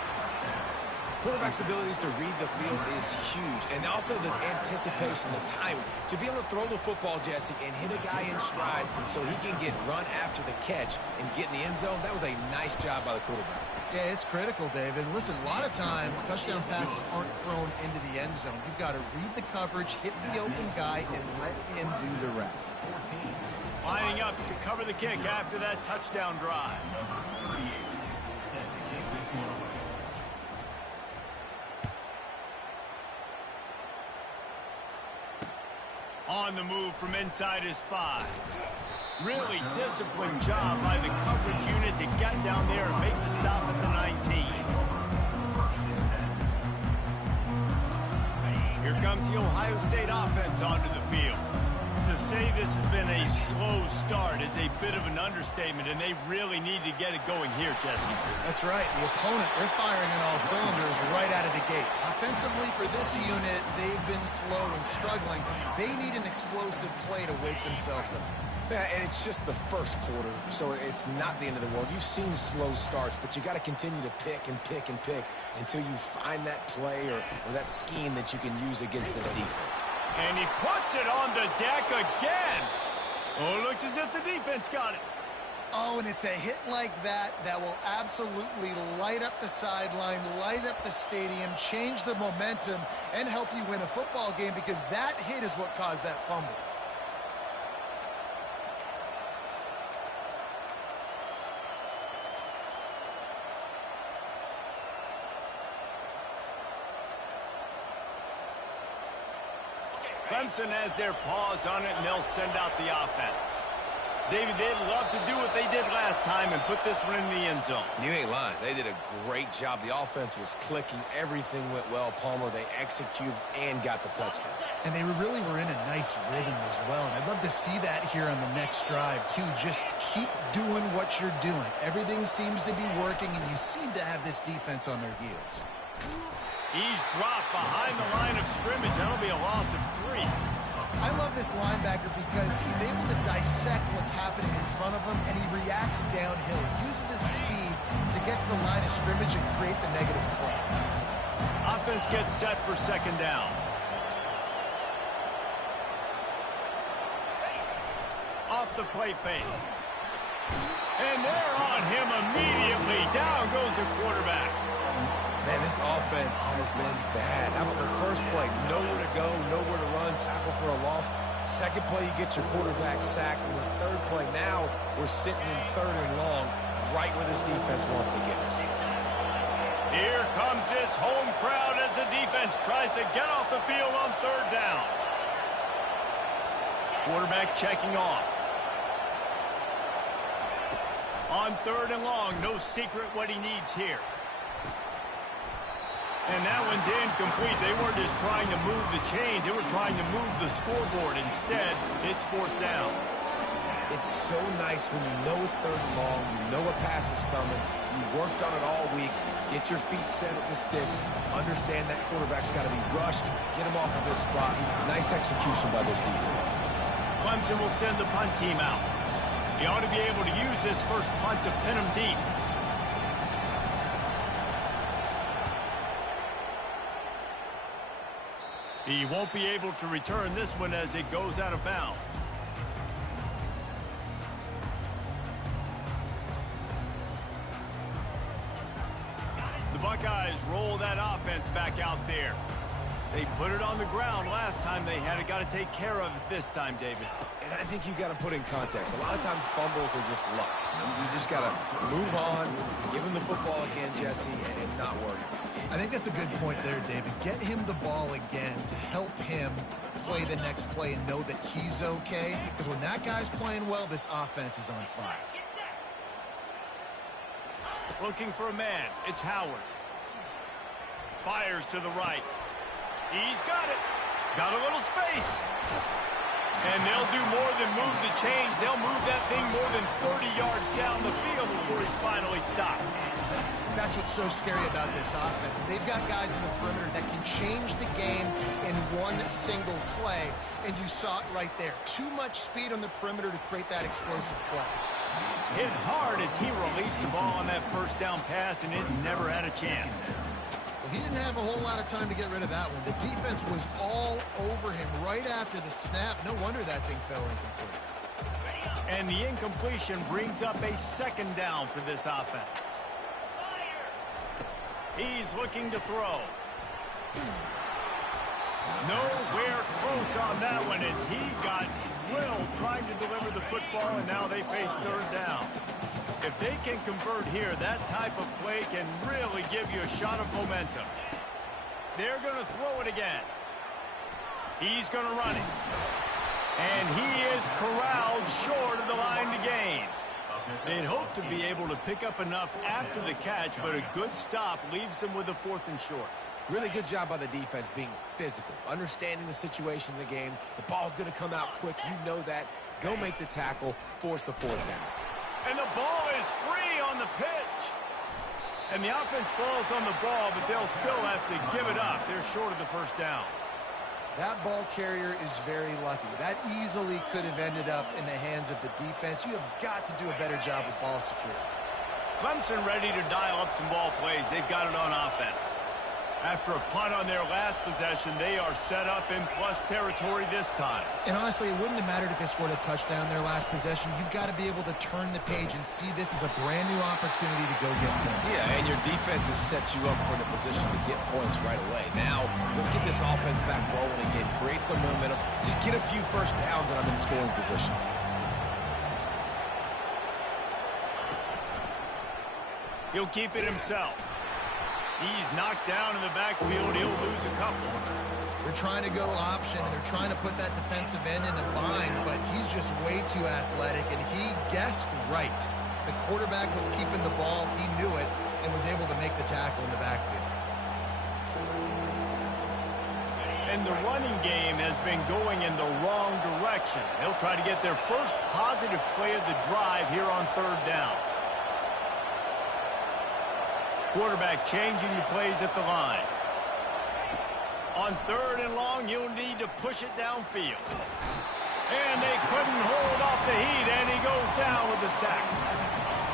Quarterback's abilities to read the field is huge. And also the anticipation, the timing. To be able to throw the football, Jesse, and hit a guy in stride so he can get run after the catch and get in the end zone, that was a nice job by the quarterback. Yeah, it's critical, David. Listen, a lot of times touchdown passes aren't thrown into the end zone. You've got to read the coverage, hit the open guy, and let him do the rest. Lining up to cover the kick after that touchdown drive. On the move from inside his 5. Really disciplined job by the coverage unit to get down there and make the stop at the 19. Here comes the Ohio State offense onto the field. To say this has been a slow start is a bit of an understatement, and they really need to get it going here, Jesse. That's right. The opponent, they're firing on all cylinders right out of the gate. Offensively, for this unit, they've been slow and struggling. They need an explosive play to wake themselves up. Yeah, and it's just the first quarter, so it's not the end of the world. You've seen slow starts, but you got to continue to pick and pick and pick until you find that play or that scheme that you can use against this defense. And he puts it on the deck again. Oh, it looks as if the defense got it. Oh, and it's a hit like that that will absolutely light up the sideline, light up the stadium, change the momentum, and help you win a football game, because that hit is what caused that fumble. Clemson has their paws on it, and they'll send out the offense. David, they'd love to do what they did last time and put this one in the end zone. You ain't lying. They did a great job. The offense was clicking. Everything went well. Palmer, they executed and got the touchdown. And they really were in a nice rhythm as well. And I'd love to see that here on the next drive, too. Just keep doing what you're doing. Everything seems to be working, and you seem to have this defense on their heels. He's dropped behind the line of scrimmage. That'll be a loss of 3. I love this linebacker because he's able to dissect what's happening in front of him, and he reacts downhill, uses his speed to get to the line of scrimmage and create the negative play. Offense gets set for second down. Off the play fake. And they're on him immediately. Down goes the quarterback. Man, this offense has been bad. How about the first play? Nowhere to go, nowhere to run, tackle for a loss. Second play, you get your quarterback sacked. And the third play, now we're sitting in third and long, right where this defense wants to get us. Here comes this home crowd as as the defense tries to get off the field on third down. Quarterback checking off. On third and long, no secret what he needs here. And that one's incomplete. They weren't just trying to move the chains. They were trying to move the scoreboard. Instead, it's fourth down. It's so nice when you know it's third and long, you know a pass is coming, you worked on it all week, get your feet set at the sticks, understand that quarterback's got to be rushed, get him off of this spot. Nice execution by this defense. Clemson will send the punt team out. He ought to be able to use this first punt to pin him deep. He won't be able to return this one as it goes out of bounds. The Buckeyes roll that offense back out there. They put it on the ground last time. They had it. Got to take care of it this time, David. And I think you got to put in context. A lot of times fumbles are just luck. You just got to move on, give him the football again, Jesse, and not worry about it. I think that's a good point there, David. Get him the ball again to help him play the next play and know that he's okay. Because when that guy's playing well, this offense is on fire. Looking for a man. It's Howard. Fires to the right. He's got it. Got a little space. And they'll do more than move the chains. They'll move that thing more than 30 yards down the field before he's finally stopped. That's what's so scary about this offense. They've got guys in the perimeter that can change the game in one single play. And you saw it right there. Too much speed on the perimeter to create that explosive play. Hit hard as he released the ball on that first down pass, and it never had a chance. Well, he didn't have a whole lot of time to get rid of that one. The defense was all over him right after the snap. No wonder that thing fell incomplete. And the incompletion brings up a second down for this offense. He's looking to throw. Nowhere close on that one as he got drilled trying to deliver the football, and now they face third down. If they can convert here, that type of play can really give you a shot of momentum. They're going to throw it again. He's going to run it. And he is corralled short of the line to gain. They'd hope to be able to pick up enough after the catch, but a good stop leaves them with a fourth and short. Really good job by the defense being physical, understanding the situation in the game. The ball's going to come out quick. You know that. Go make the tackle, force the fourth down. And the ball is free on the pitch. And the offense falls on the ball, but they'll still have to give it up. They're short of the first down. That ball carrier is very lucky. That easily could have ended up in the hands of the defense. You have got to do a better job with ball security. Clemson ready to dial up some ball plays. They've got it on offense. After a punt on their last possession, they are set up in plus territory this time. And honestly, it wouldn't have mattered if they scored a touchdown their last possession. You've got to be able to turn the page and see this as a brand new opportunity to go get points. Yeah, and your defense has set you up for the position to get points right away. Now, let's get this offense back rolling again, create some momentum, just get a few first downs and I'm in scoring position. He'll keep it himself. He's knocked down in the backfield. He'll lose a couple. They're trying to go option, and they're trying to put that defensive end in a bind, but he's just way too athletic, and he guessed right. The quarterback was keeping the ball. He knew it and was able to make the tackle in the backfield. And the running game has been going in the wrong direction. They'll try to get their first positive play of the drive here on third down. Quarterback changing the plays at the line. On third and long, you'll need to push it downfield. And they couldn't hold off the heat, and he goes down with a sack.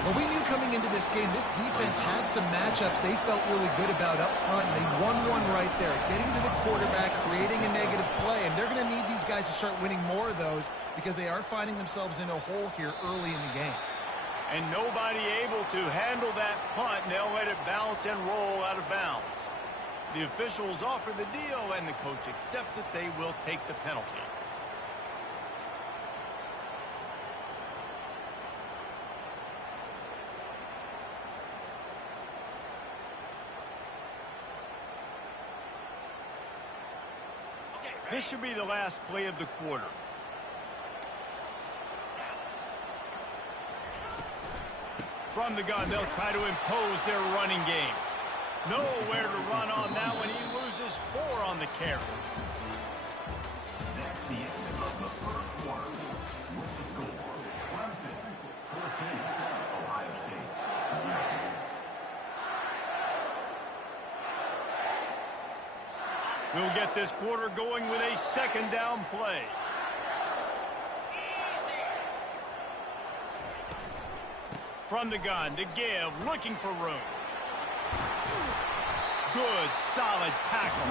Well, we knew coming into this game, this defense had some matchups they felt really good about up front, and they won one right there, getting to the quarterback, creating a negative play, and they're going to need these guys to start winning more of those because they are finding themselves in a hole here early in the game. And nobody able to handle that punt, and they'll let it bounce and roll out of bounds. The officials offer the deal, and the coach accepts it. They will take the penalty. This should be the last play of the quarter. From the gun, they'll try to impose their running game. Nowhere to run on that one. He loses 4 on the carry. That's the end of the first quarter. With the score, Clemson 14, Ohio State 0. We'll get this quarter going with a second down play. From the gun to give, looking for room. Good, solid tackle.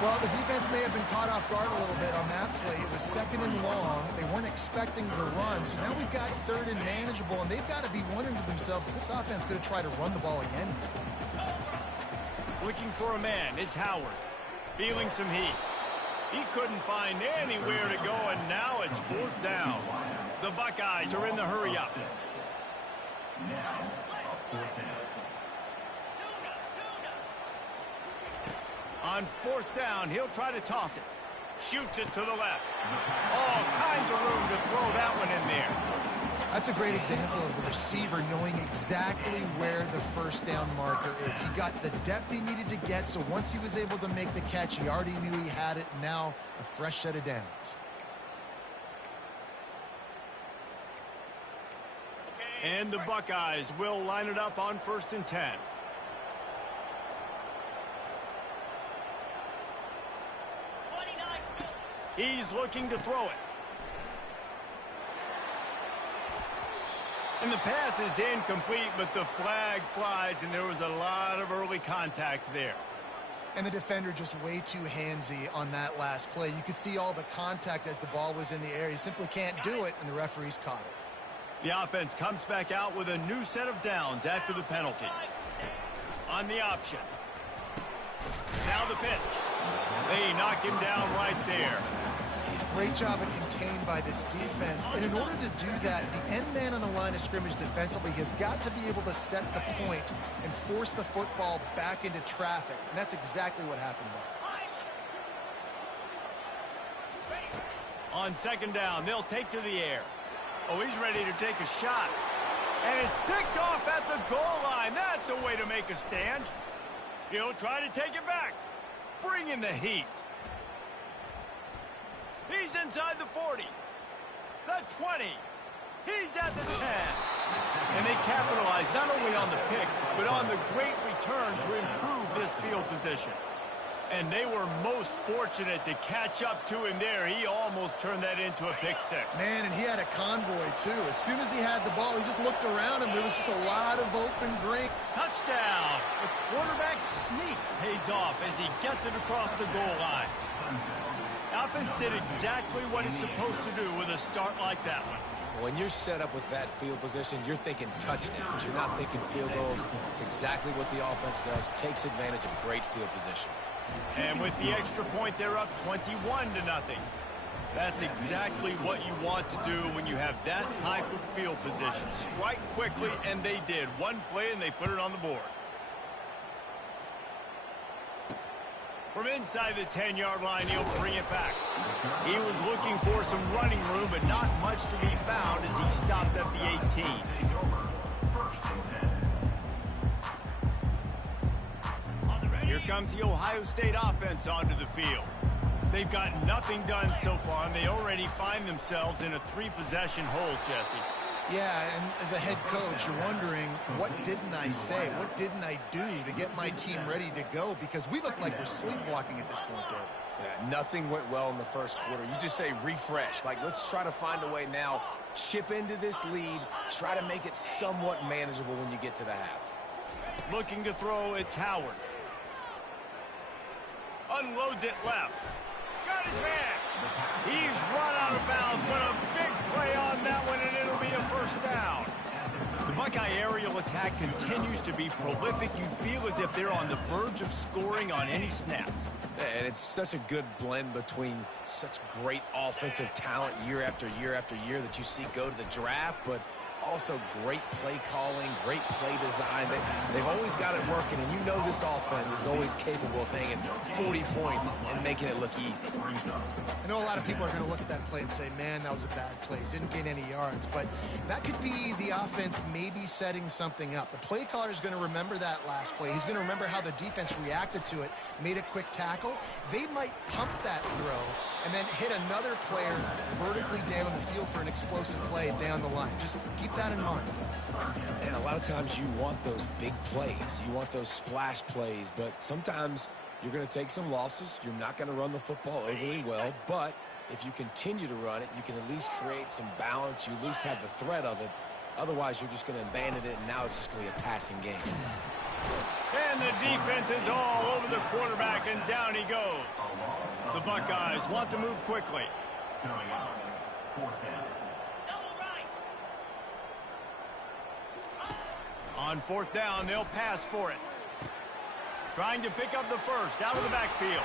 Well, the defense may have been caught off guard a little bit on that play. It was 2nd and long. They weren't expecting the run, so now we've got 3rd and manageable, and they've got to be wondering to themselves, this offense going to try to run the ball again? Looking for a man, it's Howard. Feeling some heat. He couldn't find anywhere to go, and now it's 4th down. The Buckeyes are in the hurry up. Now, a 4th down. On 4th down, he'll try to toss it. Shoots it to the left. All kinds of room to throw that one in there. That's a great example of the receiver knowing exactly where the first down marker is. He got the depth he needed to get, so once he was able to make the catch, he already knew he had it. Now, a fresh set of downs. And the Buckeyes will line it up on 1st and 10. He's looking to throw it. And the pass is incomplete, but the flag flies, and there was a lot of early contact there. And the defender just way too handsy on that last play. You could see all the contact as the ball was in the air. He simply can't do it, and the referees caught it. The offense comes back out with a new set of downs after the penalty. On the option. Now the pitch. They knock him down right there. Great job of contained by this defense. And in order to do that, the end man on the line of scrimmage defensively has got to be able to set the point and force the football back into traffic. And that's exactly what happened there. On 2nd down, they'll take to the air. Oh, he's ready to take a shot. And it's picked off at the goal line. That's a way to make a stand. He'll try to take it back. Bring in the heat. He's inside the 40. The 20. He's at the 10. And they capitalize not only on the pick, but on the great return to improve this field position. And they were most fortunate to catch up to him there. He almost turned that into a pick six. Man, and he had a convoy, too. As soon as he had the ball, he just looked around him. There was just a lot of open green. Touchdown! The quarterback sneak pays off as he gets it across the goal line. Offense did exactly what it's supposed to do with a start like that one. When you're set up with that field position, you're thinking touchdowns. You're not thinking field goals. It's exactly what the offense does. Takes advantage of great field position. And with the extra point, they're up 21-0. That's exactly what you want to do when you have that type of field position. Strike quickly, and they did. One play, and they put it on the board. From inside the 10-yard line, he'll bring it back. He was looking for some running room, but not much to be found as he stopped at the 18. Here comes the Ohio State offense onto the field. They've got nothing done so far, and they already find themselves in a 3-possession hole, Jesse. Yeah, and as a head coach, you're wondering, what didn't I say? What didn't I do to get my team ready to go? Because we look like we're sleepwalking at this point, Dave. Yeah, nothing went well in the first quarter. You just say refresh. Like, let's try to find a way now. Chip into this lead. Try to make it somewhat manageable when you get to the half. Looking to throw, it's Howard. Unloads it left. Got his man. He's run out of bounds, but a big play on that one, and it'll be a first down. The Buckeye aerial attack continues to be prolific. You feel as if they're on the verge of scoring on any snap. And it's such a good blend between such great offensive talent year after year after year that you see go to the draft, but also great play calling, great play design. They've always got it working, and you know this offense is always capable of hanging 40 points and making it look easy. I know a lot of people are going to look at that play and say, man, that was a bad play. Didn't gain any yards. But that could be the offense maybe setting something up. The play caller is going to remember that last play. He's going to remember how the defense reacted to it, made a quick tackle. They might pump that throw and then hit another player vertically down the field for an explosive play down the line. Just keep that in mind. And a lot of times you want those big plays. You want those splash plays, but sometimes you're going to take some losses. You're not going to run the football overly well, but if you continue to run it, you can at least create some balance. You at least have the threat of it. Otherwise, you're just going to abandon it, and now it's just going to be a passing game. And the defense is all over the quarterback, and down he goes. The Buckeyes want to move quickly. Coming up, 4th down. On 4th down, they'll pass for it. Trying to pick up the first out of the backfield.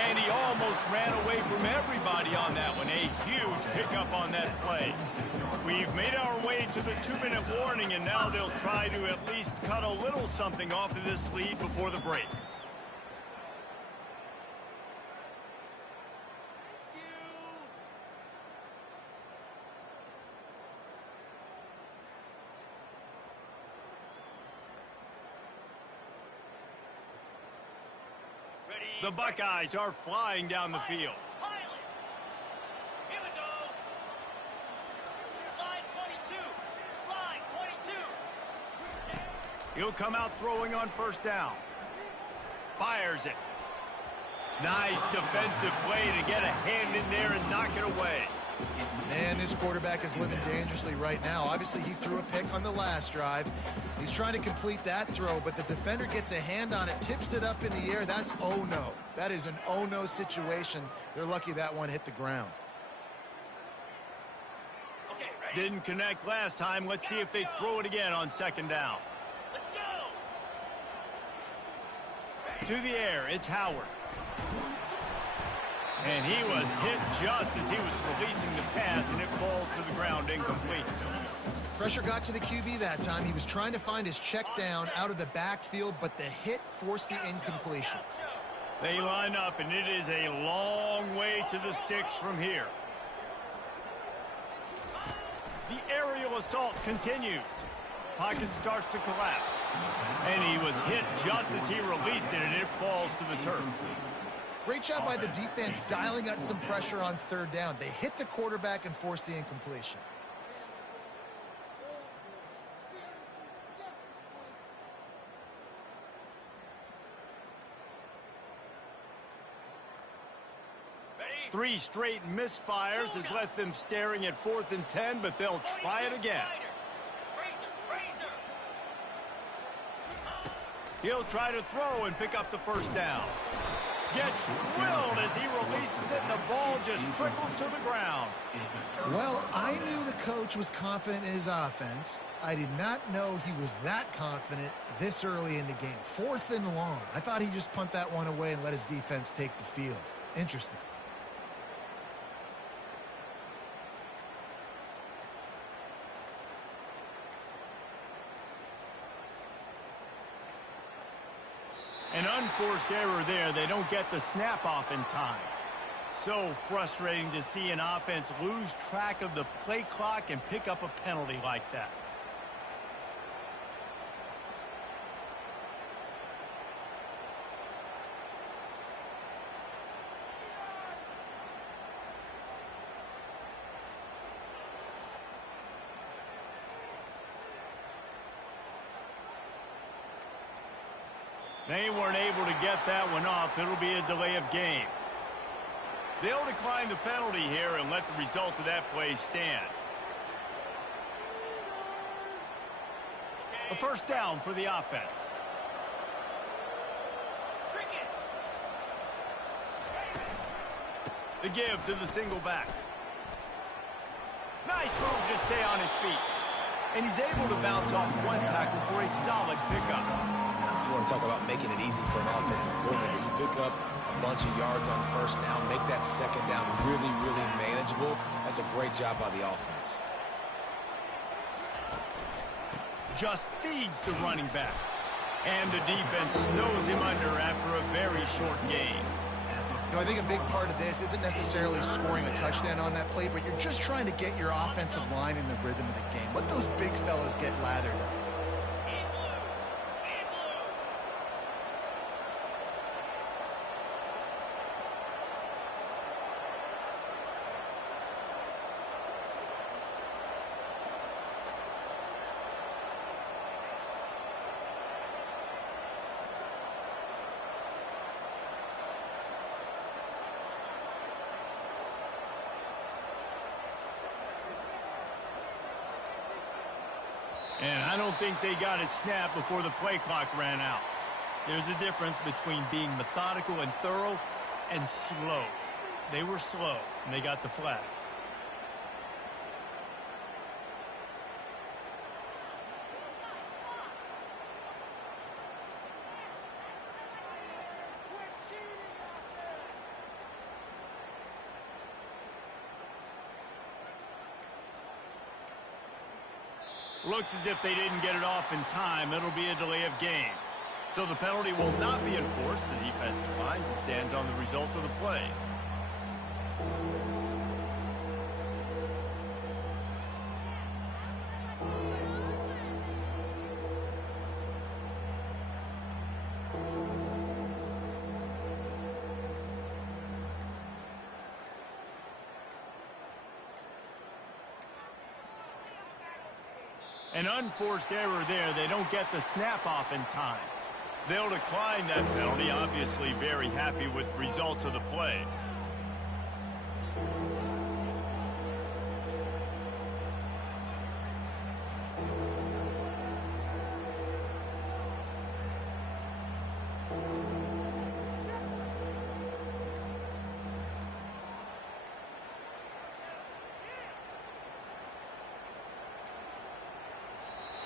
And he almost ran away from everybody on that one. A huge pickup on that play. We've made our way to the 2-minute warning, and now they'll try to at least cut a little something off of this lead before the break. The Buckeyes are flying down the field. Here we go. Slide 22. Slide 22. He'll come out throwing on 1st down. Fires it. Nice defensive play to get a hand in there and knock it away. Man, this quarterback is living dangerously right now. Obviously, he threw a pick on the last drive. He's trying to complete that throw, but the defender gets a hand on it, tips it up in the air. That's oh-no. That is an oh-no situation. They're lucky that one hit the ground. Okay, ready? Didn't connect last time. Let's see if they throw it again on 2nd down. Let's go. To the air, it's Howard. And he was hit just as he was releasing the pass, and it falls to the ground incomplete. Pressure got to the QB that time. He was trying to find his check down out of the backfield, but the hit forced the incompletion. They line up, and it is a long way to the sticks from here. The aerial assault continues. Pocket starts to collapse. And he was hit just as he released it, and it falls to the turf. Great job by the defense dialing up some pressure on 3rd down. They hit the quarterback and forced the incompletion. Ready? 3 straight misfires has left them staring at 4th and 10, but they'll try it again. Razor. He'll try to throw and pick up the 1st down. Gets drilled as he releases it, and the ball just trickles to the ground. Well, I knew the coach was confident in his offense. I did not know he was that confident this early in the game. 4th and long. I thought he'd just punt that one away and let his defense take the field. Interesting. An unforced error there. They don't get the snap off in time. So frustrating to see an offense lose track of the play clock and pick up a penalty like that. They weren't able to get that one off. It'll be a delay of game. They'll decline the penalty here and let the result of that play stand. A 1st down for the offense. The give to the single back. Nice move to stay on his feet. And he's able to bounce off one tackle for a solid pickup. You want to talk about making it easy for an offensive coordinator. You pick up a bunch of yards on 1st down, make that 2nd down really, really manageable. That's a great job by the offense. just feeds the running back. And the defense snows him under after a very short gain. You know, I think a big part of this isn't necessarily scoring a touchdown on that play, but you're just trying to get your offensive line in the rhythm of the game. Let those big fellas get lathered up. And I don't think they got it snapped before the play clock ran out. There's a difference between being methodical and thorough and slow. They were slow, and they got the flag. Looks as if they didn't get it off in time. It'll be a delay of game. So the penalty will not be enforced. The defense declines and stands on the result of the play. An unforced error there. They don't get the snap off in time. They'll decline that penalty, obviously very happy with results of the play.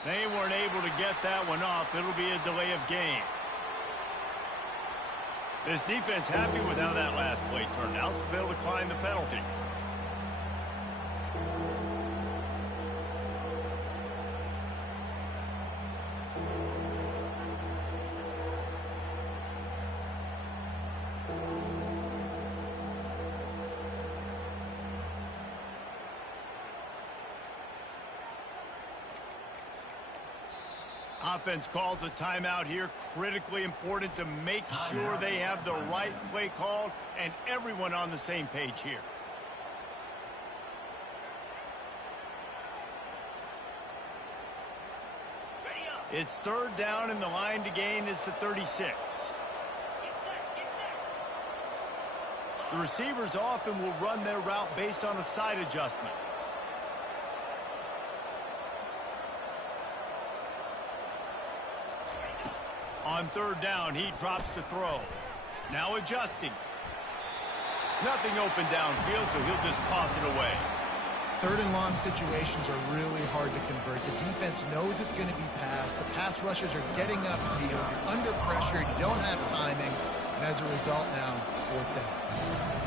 They weren't able to get that one off. It'll be a delay of game. This defense happy with how that last play turned out, so they'll decline the penalty. Offense calls a timeout here. Critically important to make sure they have the right play called and everyone on the same page here. It's third down and the line to gain is to 36. The receivers often will run their route based on a side adjustment. On third down, he drops to throw. Now adjusting. Nothing open downfield, so he'll just toss it away. Third and long situations are really hard to convert. The defense knows it's going to be passed. The pass rushers are getting upfield. You're under pressure. You don't have timing. And as a result now, fourth down.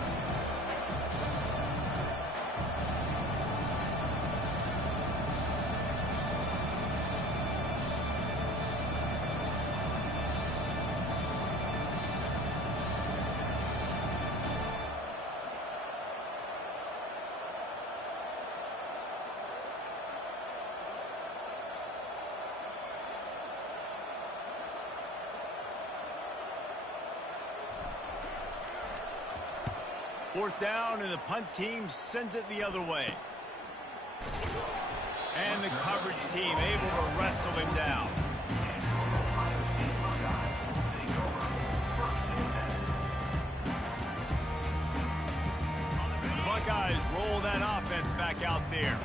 Fourth down, and the punt team sends it the other way. And the coverage team able to wrestle him down. Buckeyes roll that offense back out there.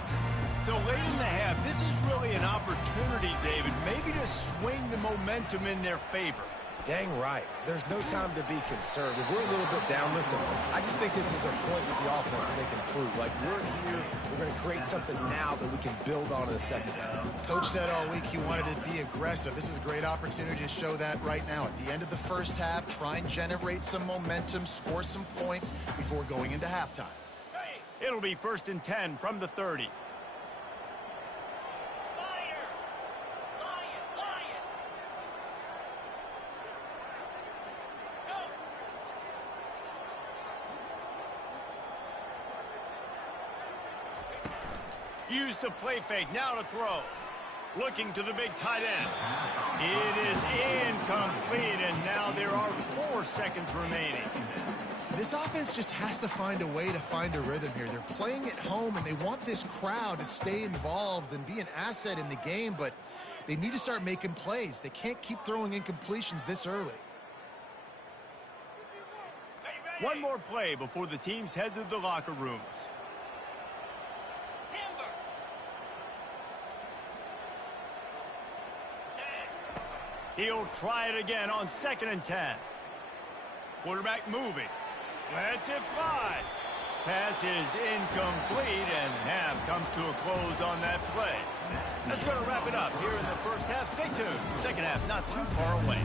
So late in the half, this is really an opportunity, David, maybe to swing the momentum in their favor. Dang right. There's no time to be conservative. We're a little bit down. Listen, I just think this is a point with the offense that they can prove. Like, we're here, we're going to create something now that we can build on in the second half. Coach said all week he wanted to be aggressive. This is a great opportunity to show that right now. At the end of the first half, try and generate some momentum, score some points before going into halftime. It'll be 1st and 10 from the 30. Use the play fake, now to throw. Looking to the big tight end. It is incomplete, and now there are 4 seconds remaining. This offense just has to find a way to find a rhythm here. They're playing at home, and they want this crowd to stay involved and be an asset in the game, but they need to start making plays. They can't keep throwing incompletions this early. One more play before the teams head to the locker rooms. Timber. He'll try it again on 2nd and 10. Quarterback moving. Lets it fly. Pass is incomplete, and half comes to a close on that play. That's going to wrap it up here in the first half. Stay tuned. Second half not too far away.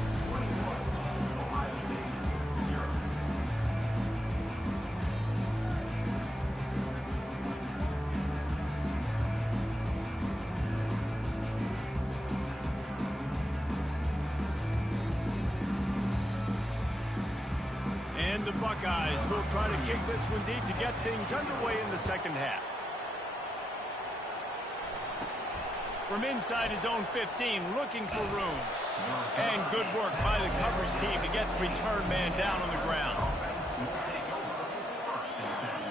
And the Buckeyes will try to kick this one deep to get things underway in the second half. From inside his own 15, looking for room. And good work by the coverage team to get the return man down on the ground. Will take over 1st and 10.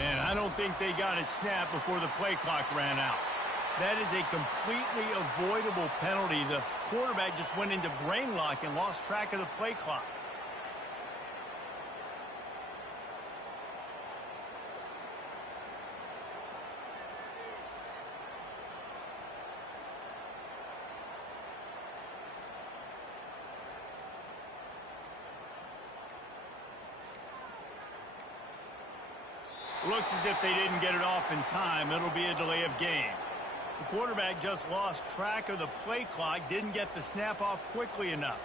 And I don't think they got it snapped before the play clock ran out. That is a completely avoidable penalty. The quarterback just went into brain lock and lost track of the play clock. Looks as if they didn't get it off in time. It'll be a delay of game. The quarterback just lost track of the play clock, didn't get the snap off quickly enough.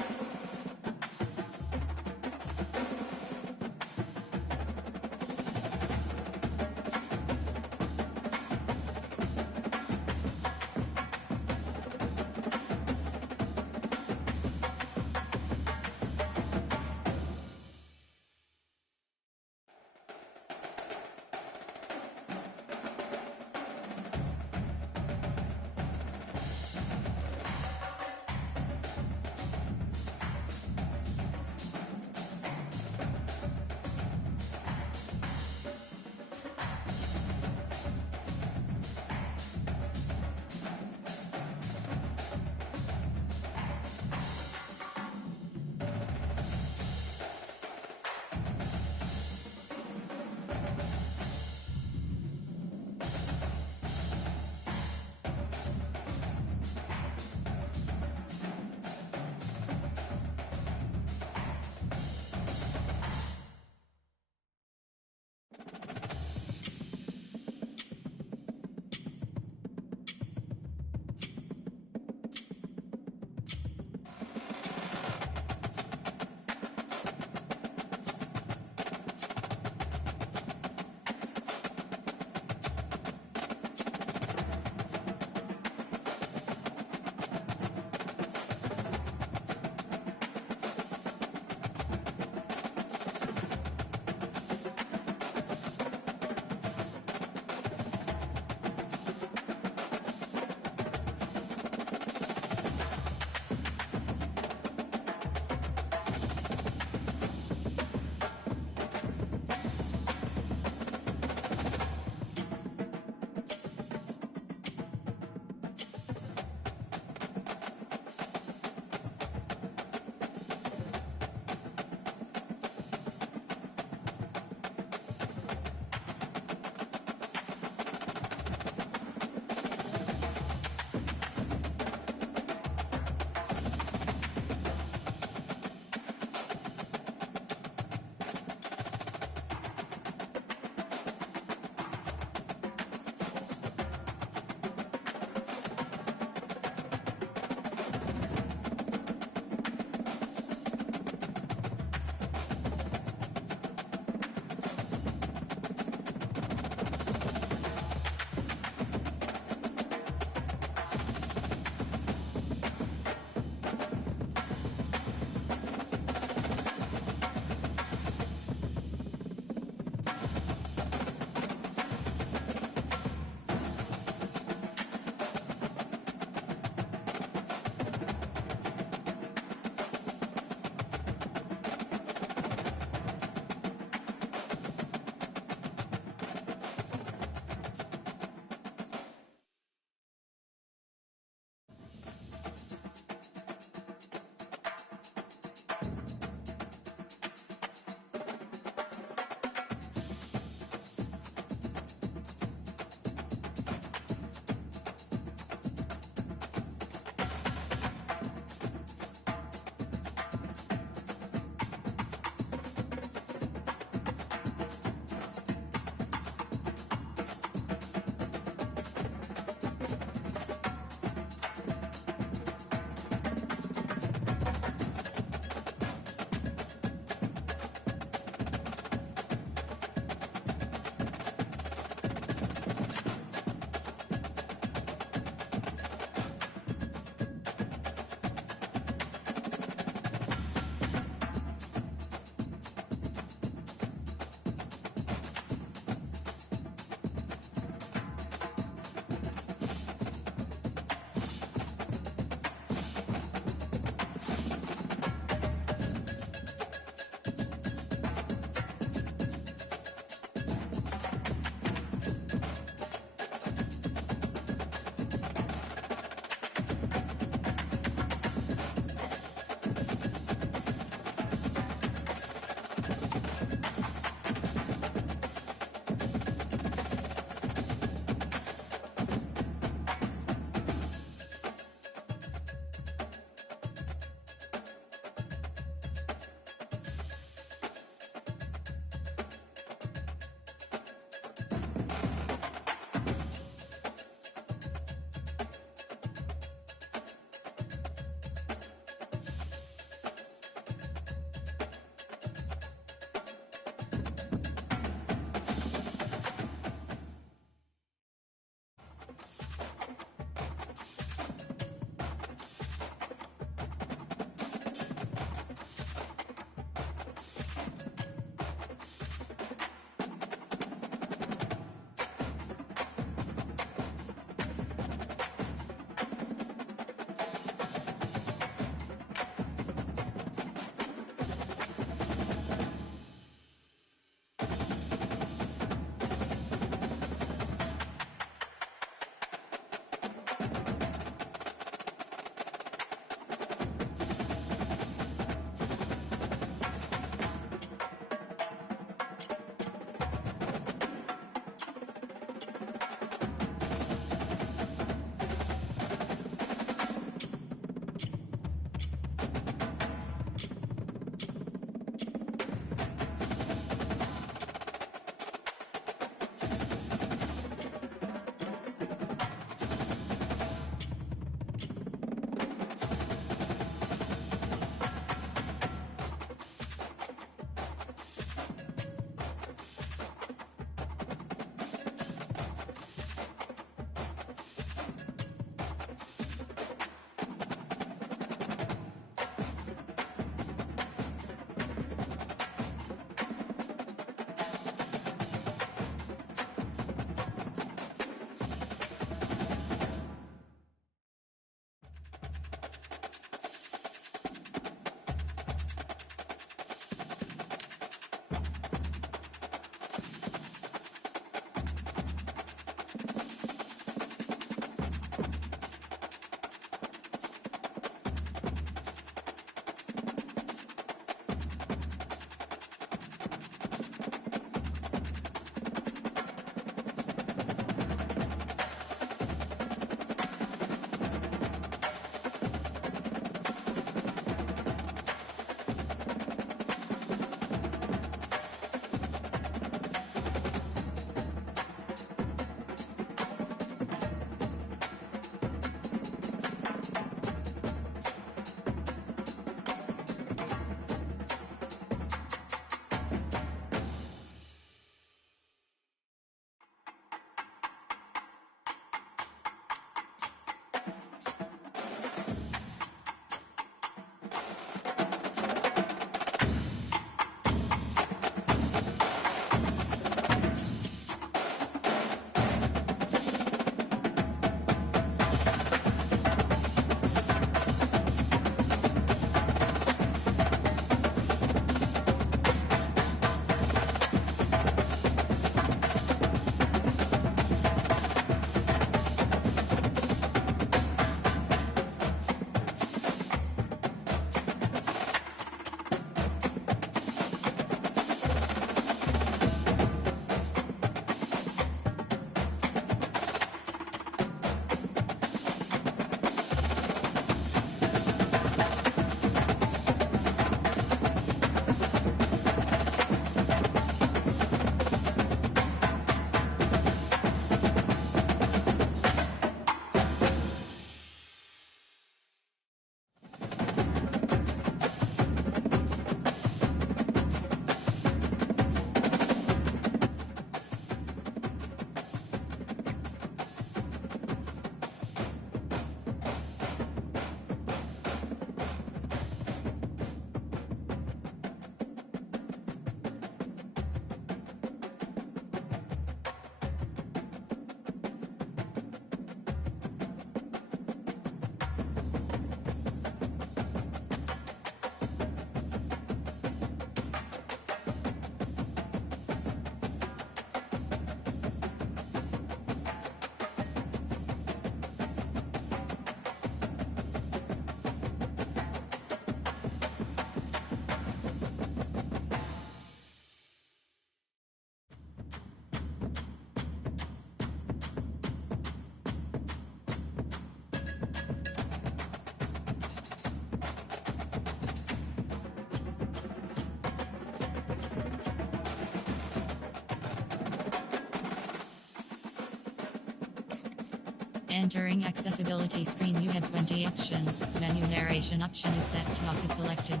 entering accessibility screen, you have 20 options. Menu narration option is set. Talk is selected.